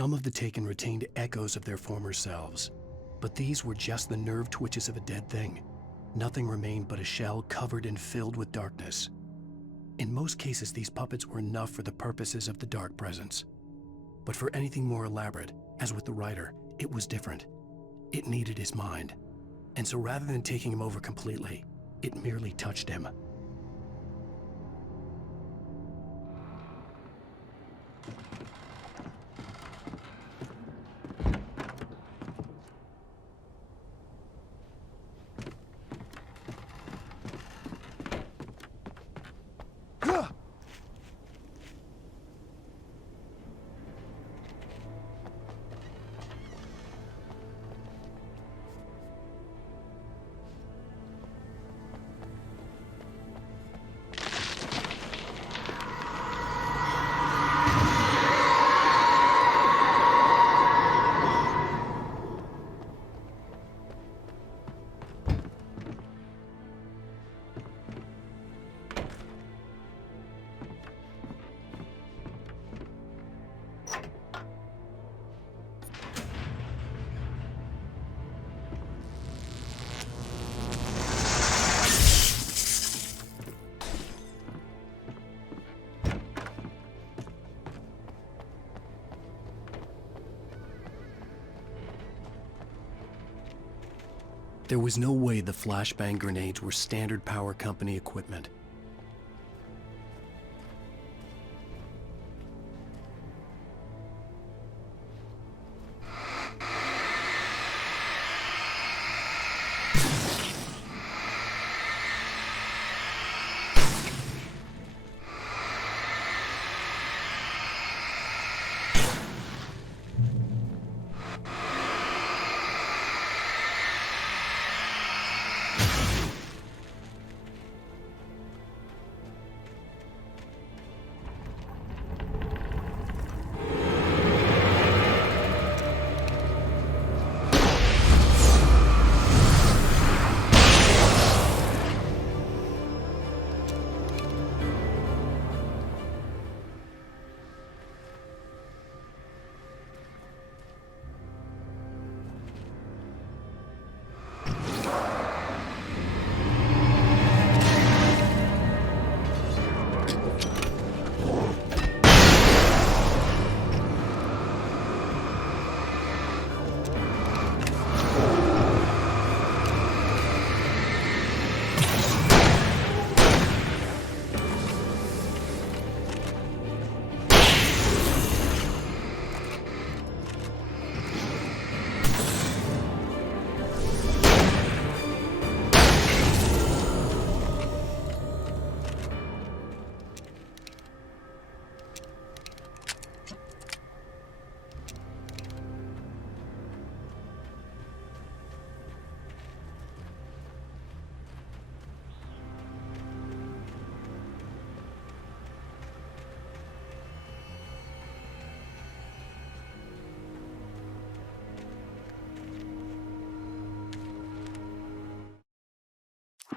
Some of the Taken retained echoes of their former selves, but these were just the nerve twitches of a dead thing. Nothing remained but a shell covered and filled with darkness. In most cases, these puppets were enough for the purposes of the Dark Presence. But for anything more elaborate, as with the writer, it was different. It needed his mind. And so rather than taking him over completely, it merely touched him. There was no way the flashbang grenades were standard power company equipment.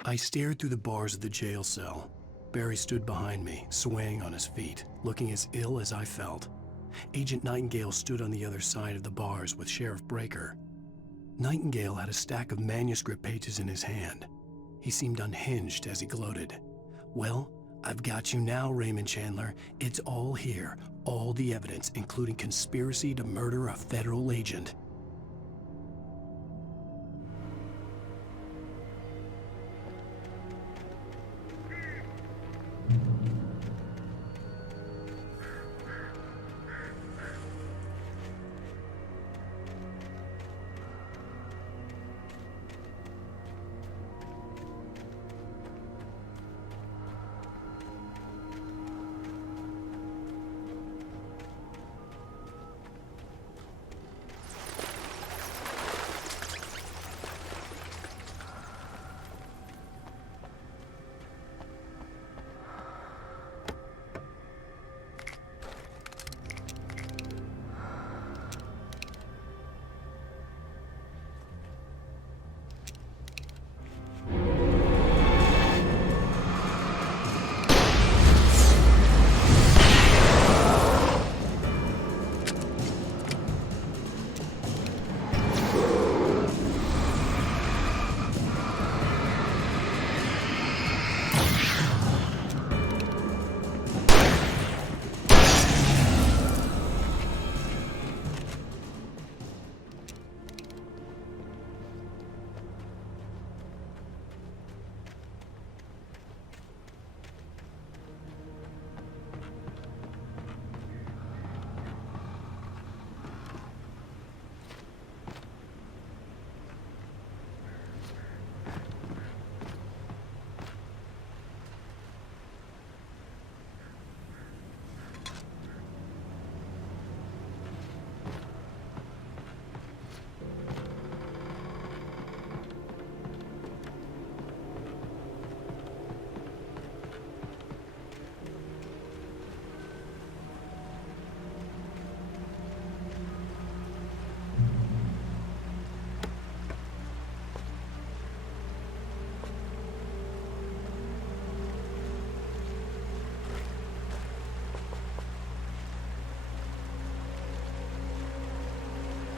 I stared through the bars of the jail cell. Barry stood behind me, swaying on his feet, looking as ill as I felt. Agent Nightingale stood on the other side of the bars with Sheriff Breaker. Nightingale had a stack of manuscript pages in his hand. He seemed unhinged as he gloated. "Well, I've got you now, Raymond Chandler. It's all here. All the evidence, including conspiracy to murder a federal agent."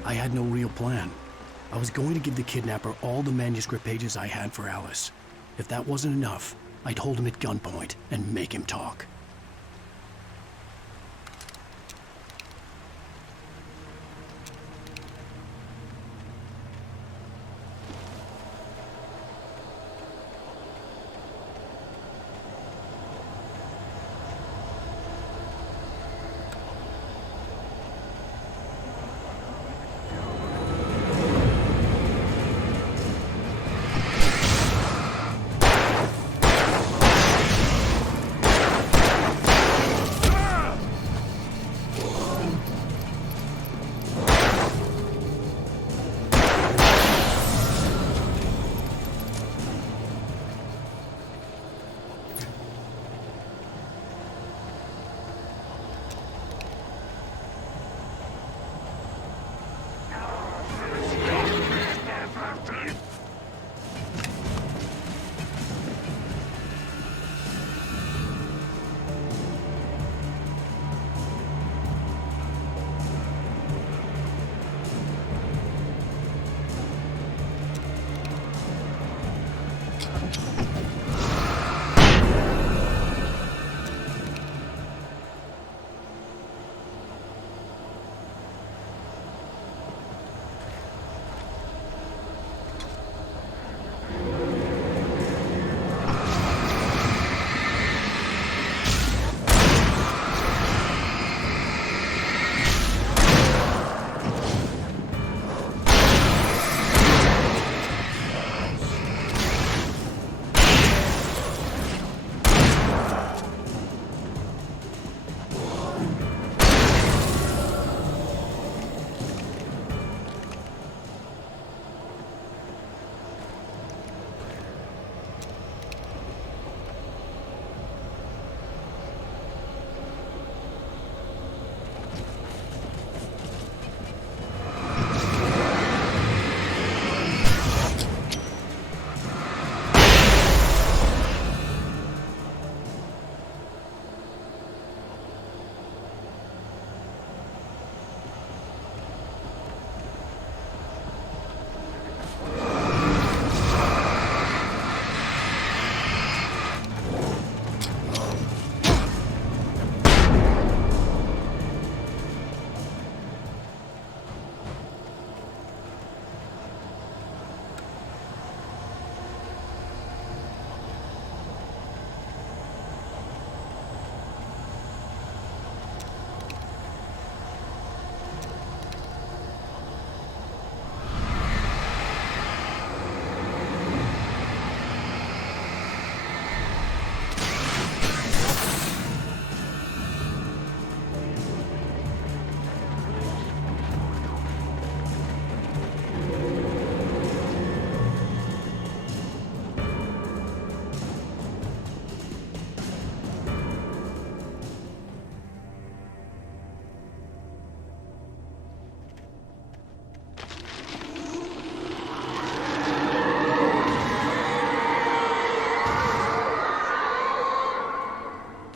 I had no real plan. I was going to give the kidnapper all the manuscript pages I had for Alice. If that wasn't enough, I'd hold him at gunpoint and make him talk.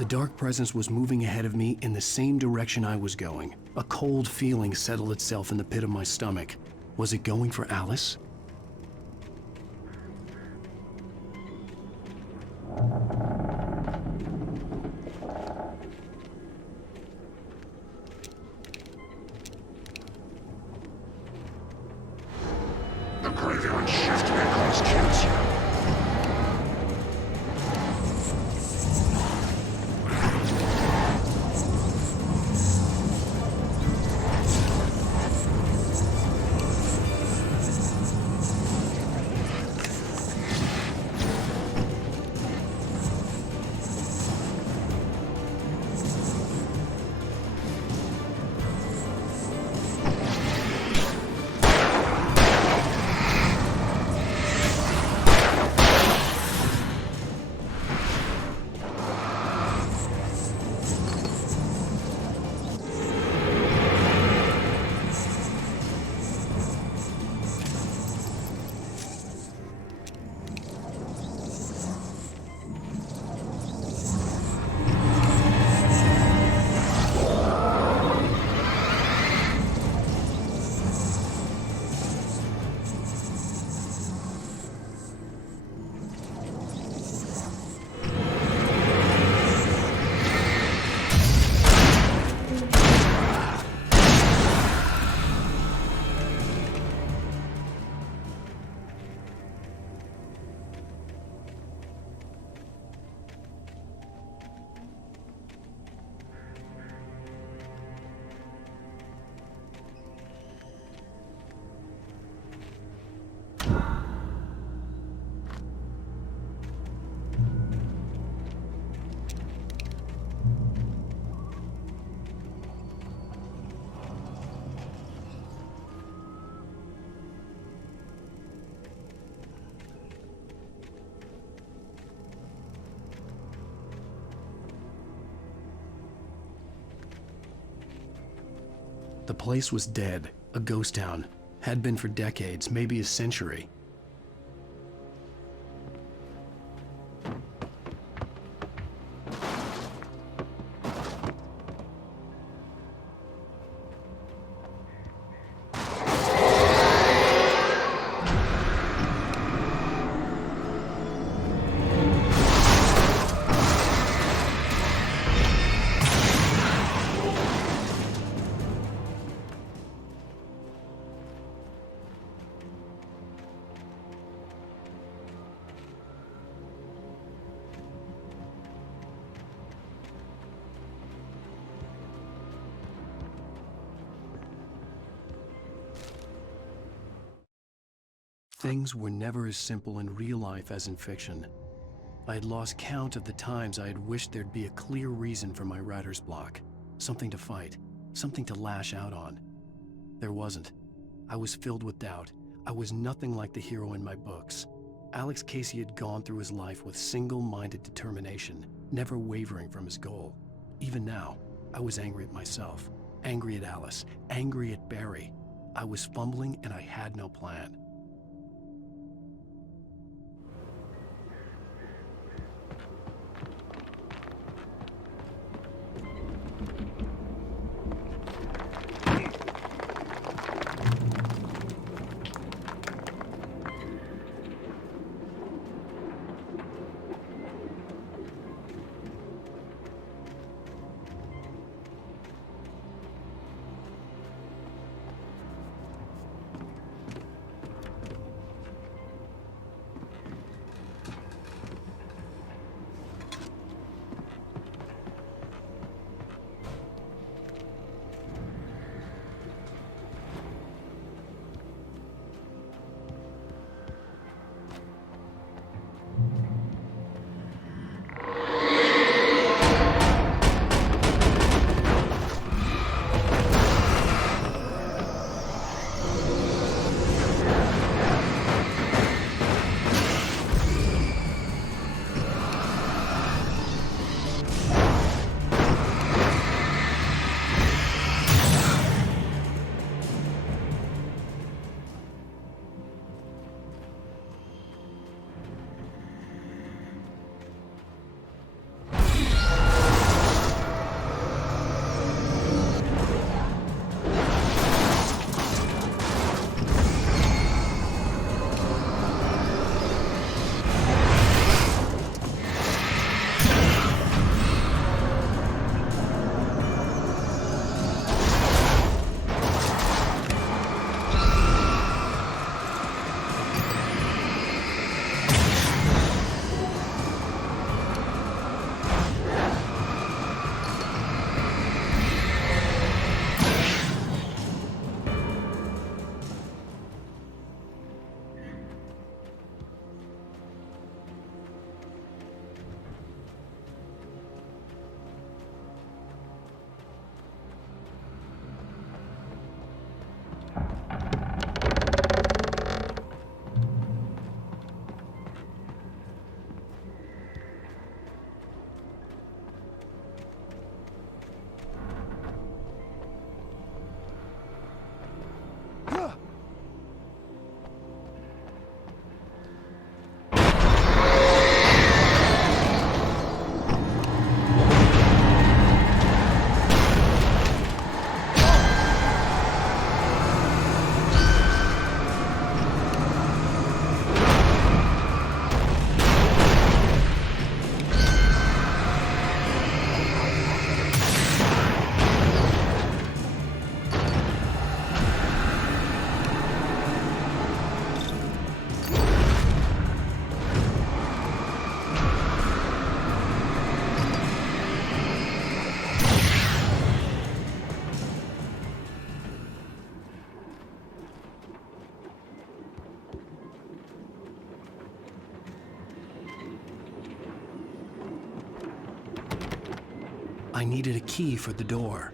dark presence was moving ahead of me in the same direction I was going. A cold feeling settled itself in the pit of my stomach. Was it going for Alice? The graveyard shift may cause cancer. The place was dead, a ghost town. Had been for decades, maybe a century. Things were never as simple in real life as in fiction. I had lost count of the times I had wished there'd be a clear reason for my writer's block. Something to fight, something to lash out on. There wasn't. I was filled with doubt. I was nothing like the hero in my books. Alex Casey had gone through his life with single-minded determination, never wavering from his goal. Even now, I was angry at myself, angry at Alice, angry at Barry. I was fumbling and I had no plan. I needed a key for the door.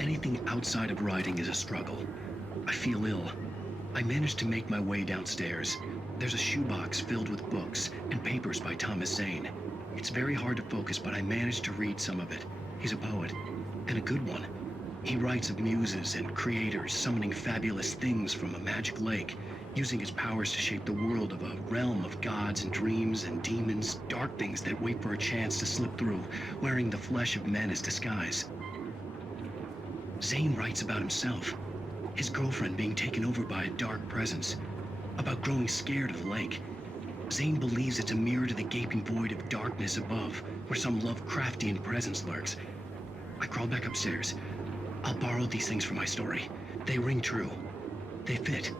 Anything outside of writing is a struggle. I feel ill. I managed to make my way downstairs. There's a shoebox filled with books and papers by Thomas Zane. It's very hard to focus, but I managed to read some of it. He's a poet, and a good one. He writes of muses and creators summoning fabulous things from a magic lake, using his powers to shape the world of a realm of gods and dreams and demons, dark things that wait for a chance to slip through, wearing the flesh of men as disguise. Zane writes about himself, his girlfriend being taken over by a dark presence, about growing scared of the lake. Zane believes it's a mirror to the gaping void of darkness above, where some Lovecraftian presence lurks. I crawl back upstairs. I'll borrow these things for my story. They ring true. They fit.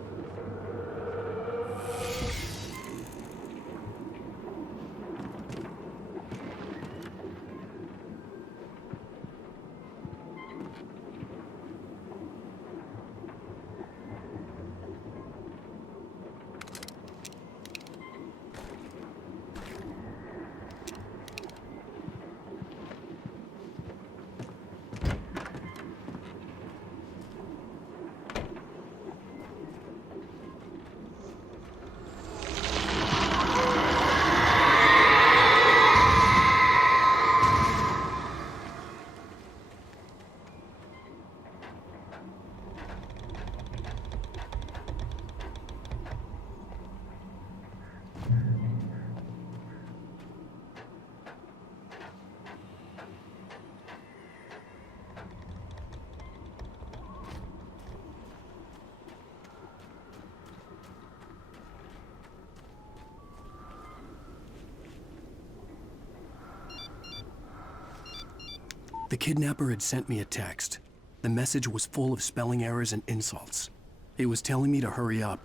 The kidnapper had sent me a text. The message was full of spelling errors and insults. It was telling me to hurry up.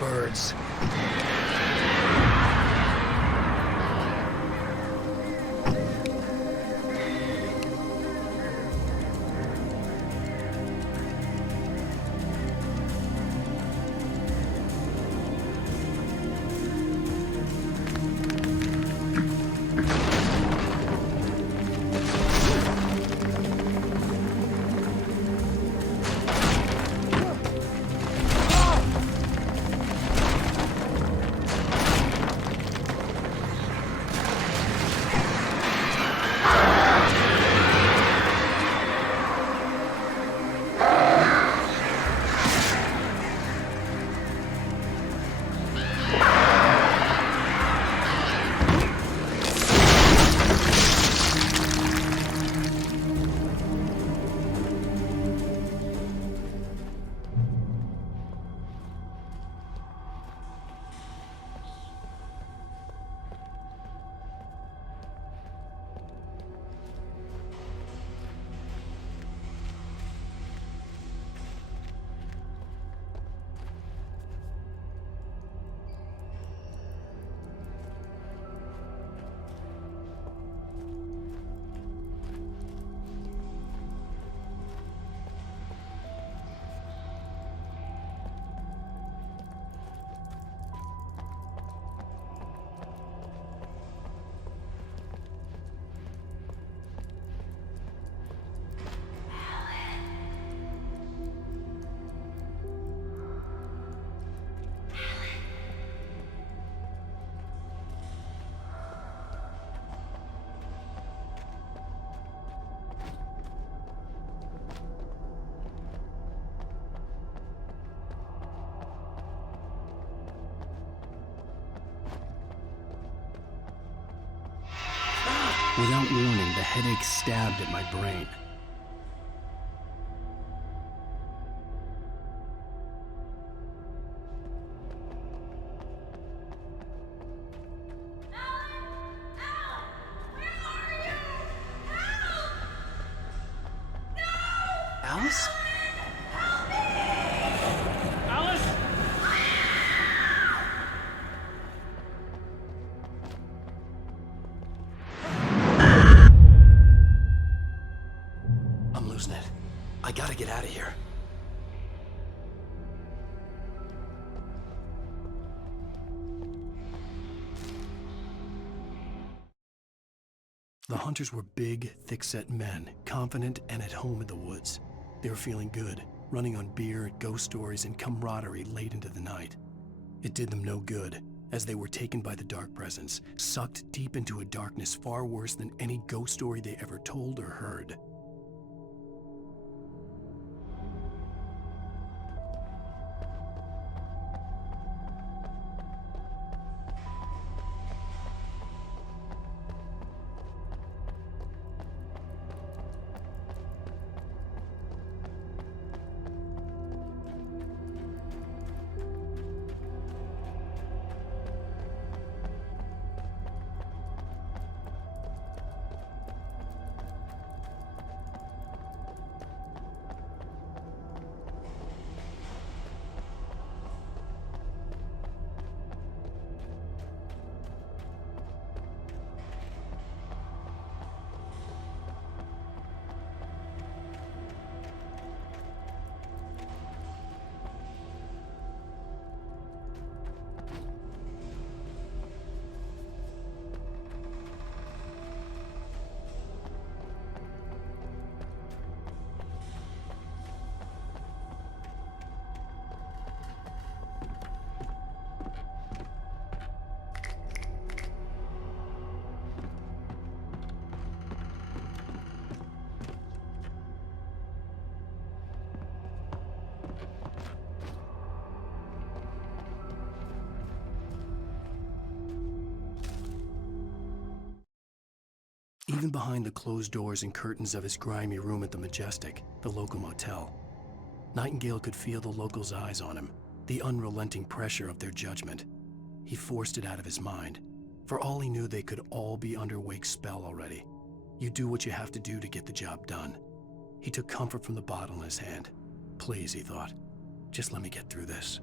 Birds. Without warning, the headache stabbed at my brain. Alice? Alice? I'm losing it. I gotta get out of here. The hunters were big, thick-set men, confident and at home in the woods. They were feeling good, running on beer, ghost stories, and camaraderie late into the night. It did them no good, as they were taken by the dark presence, sucked deep into a darkness far worse than any ghost story they ever told or heard. Even behind the closed doors and curtains of his grimy room at the Majestic, the local motel, Nightingale could feel the locals' eyes on him, the unrelenting pressure of their judgment. He forced it out of his mind. For all he knew, they could all be under Wake's spell already. You do what you have to do to get the job done. He took comfort from the bottle in his hand. Please, he thought, just let me get through this.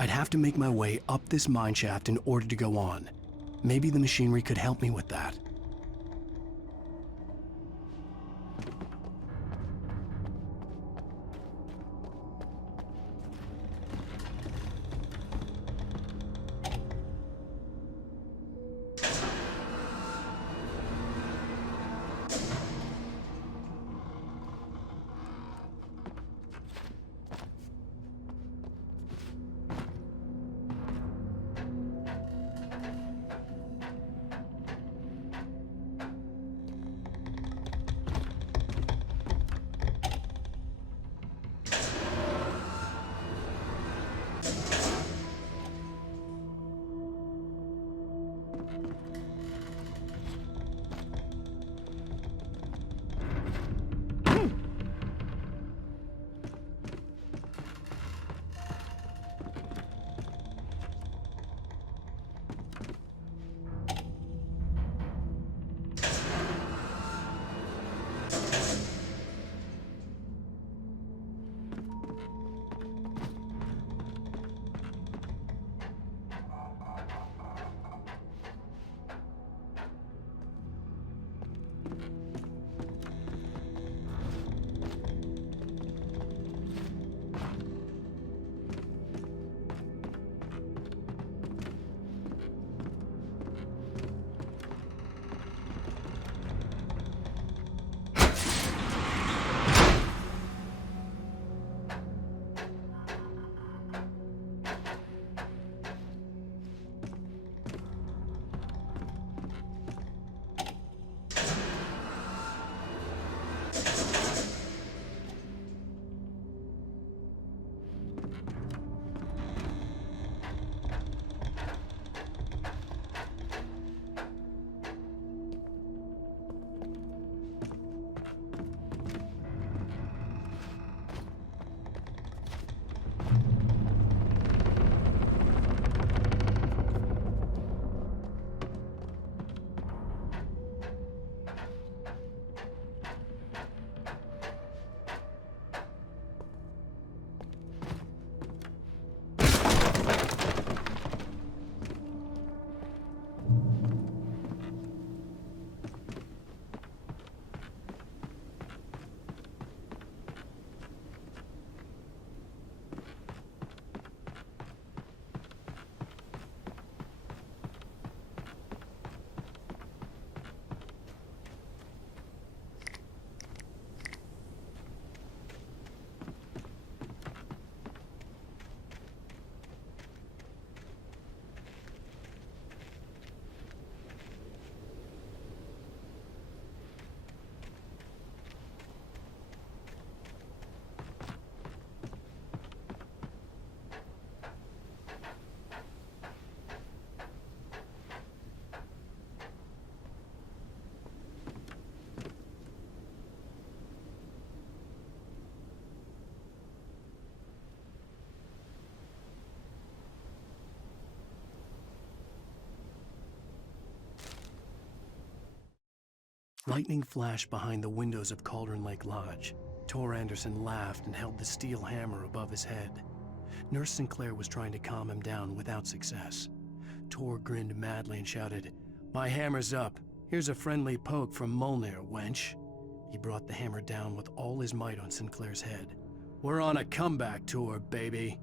I'd have to make my way up this mine shaft in order to go on. Maybe the machinery could help me with that. Lightning flashed behind the windows of Cauldron Lake Lodge. Tor Anderson laughed and held the steel hammer above his head. Nurse Sinclair was trying to calm him down without success. Tor grinned madly and shouted, "My hammer's up. Here's a friendly poke from Molnir, wench." He brought the hammer down with all his might on Sinclair's head. "We're on a comeback tour, baby."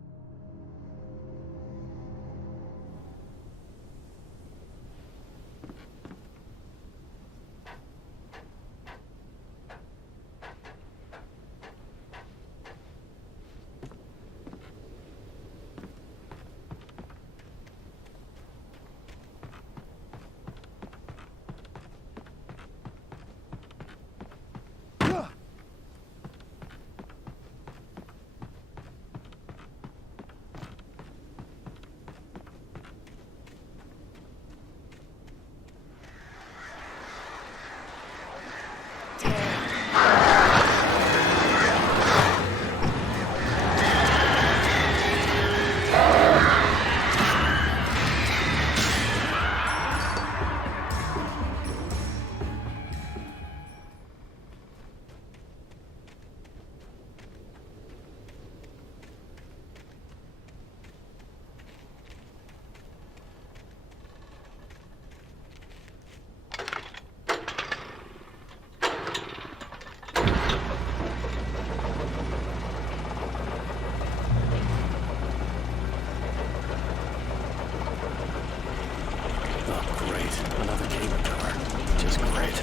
Another cable car. Just great.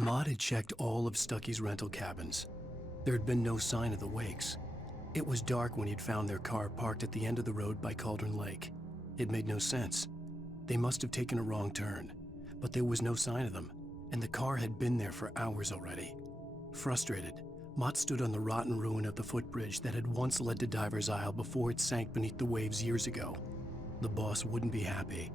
Maud had checked all of Stucky's rental cabins. There had been no sign of the Wakes. It was dark when he'd found their car parked at the end of the road by Cauldron Lake. It made no sense. They must have taken a wrong turn, but there was no sign of them, and the car had been there for hours already. Frustrated, Mott stood on the rotten ruin of the footbridge that had once led to Diver's Isle before it sank beneath the waves years ago. The boss wouldn't be happy.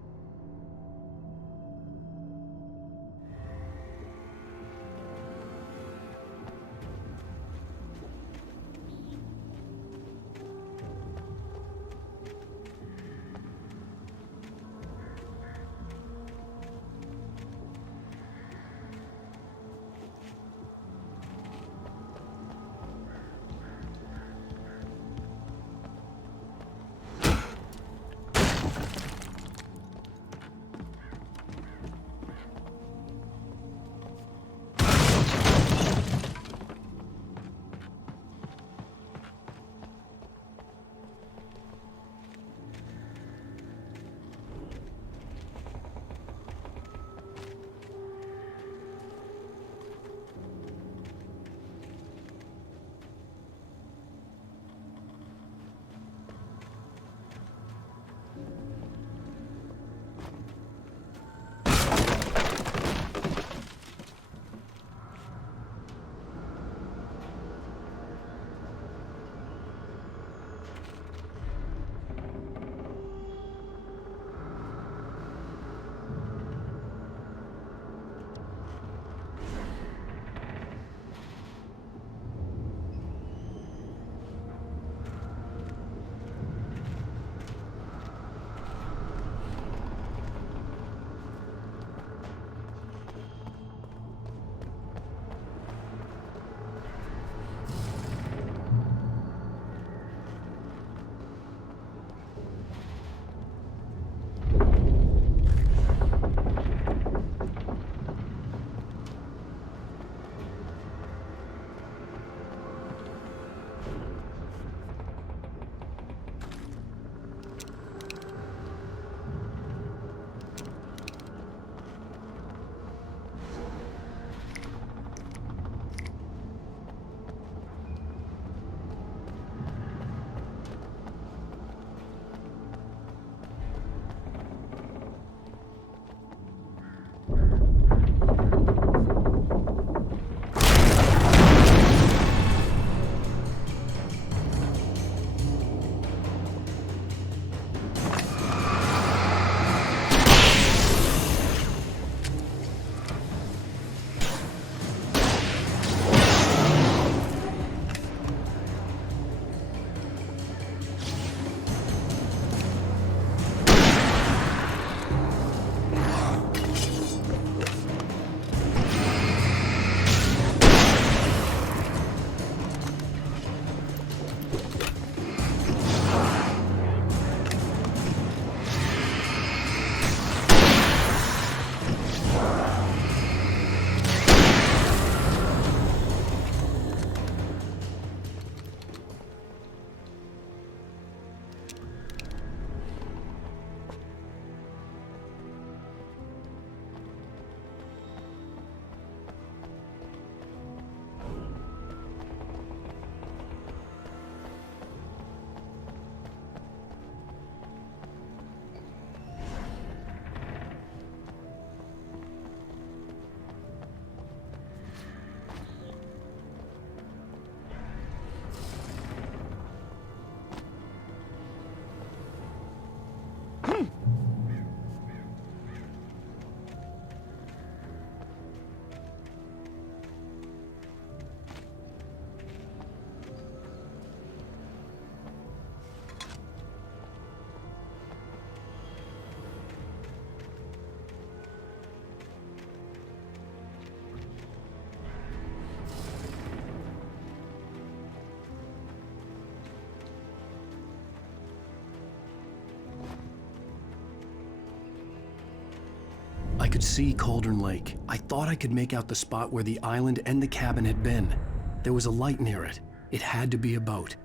I could see Cauldron Lake. I thought I could make out the spot where the island and the cabin had been. There was a light near it. It had to be a boat.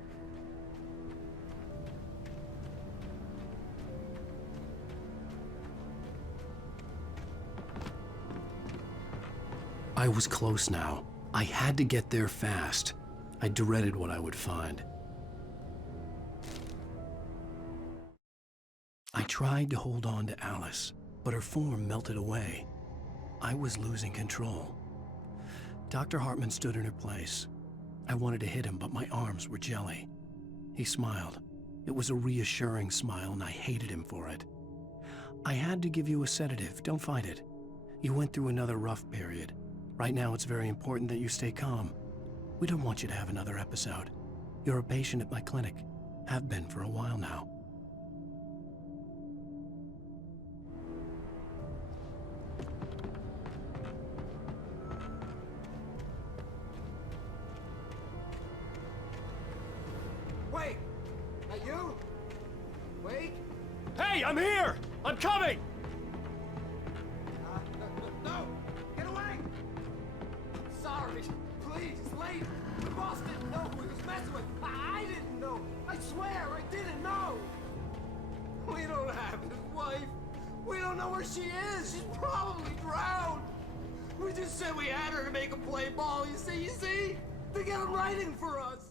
I was close now. I had to get there fast. I dreaded what I would find. I tried to hold on to Alice, but her form melted away. I was losing control. Dr. Hartman stood in her place. I wanted to hit him, but my arms were jelly. He smiled. It was a reassuring smile, and I hated him for it. I had to give you a sedative. Don't fight it. You went through another rough period. Right now, it's very important that you stay calm. We don't want you to have another episode. You're a patient at my clinic. Have been for a while now. Wait! That you? Wait! Hey, I'm here! I'm coming! No! Get away! Sorry. Please, it's late. The boss didn't know who he was messing with. I didn't know. I swear, I didn't know. We don't have his wife. We don't know where she is. She's probably drowned. We just said we had her to make him play ball. You see? To get him writing for us.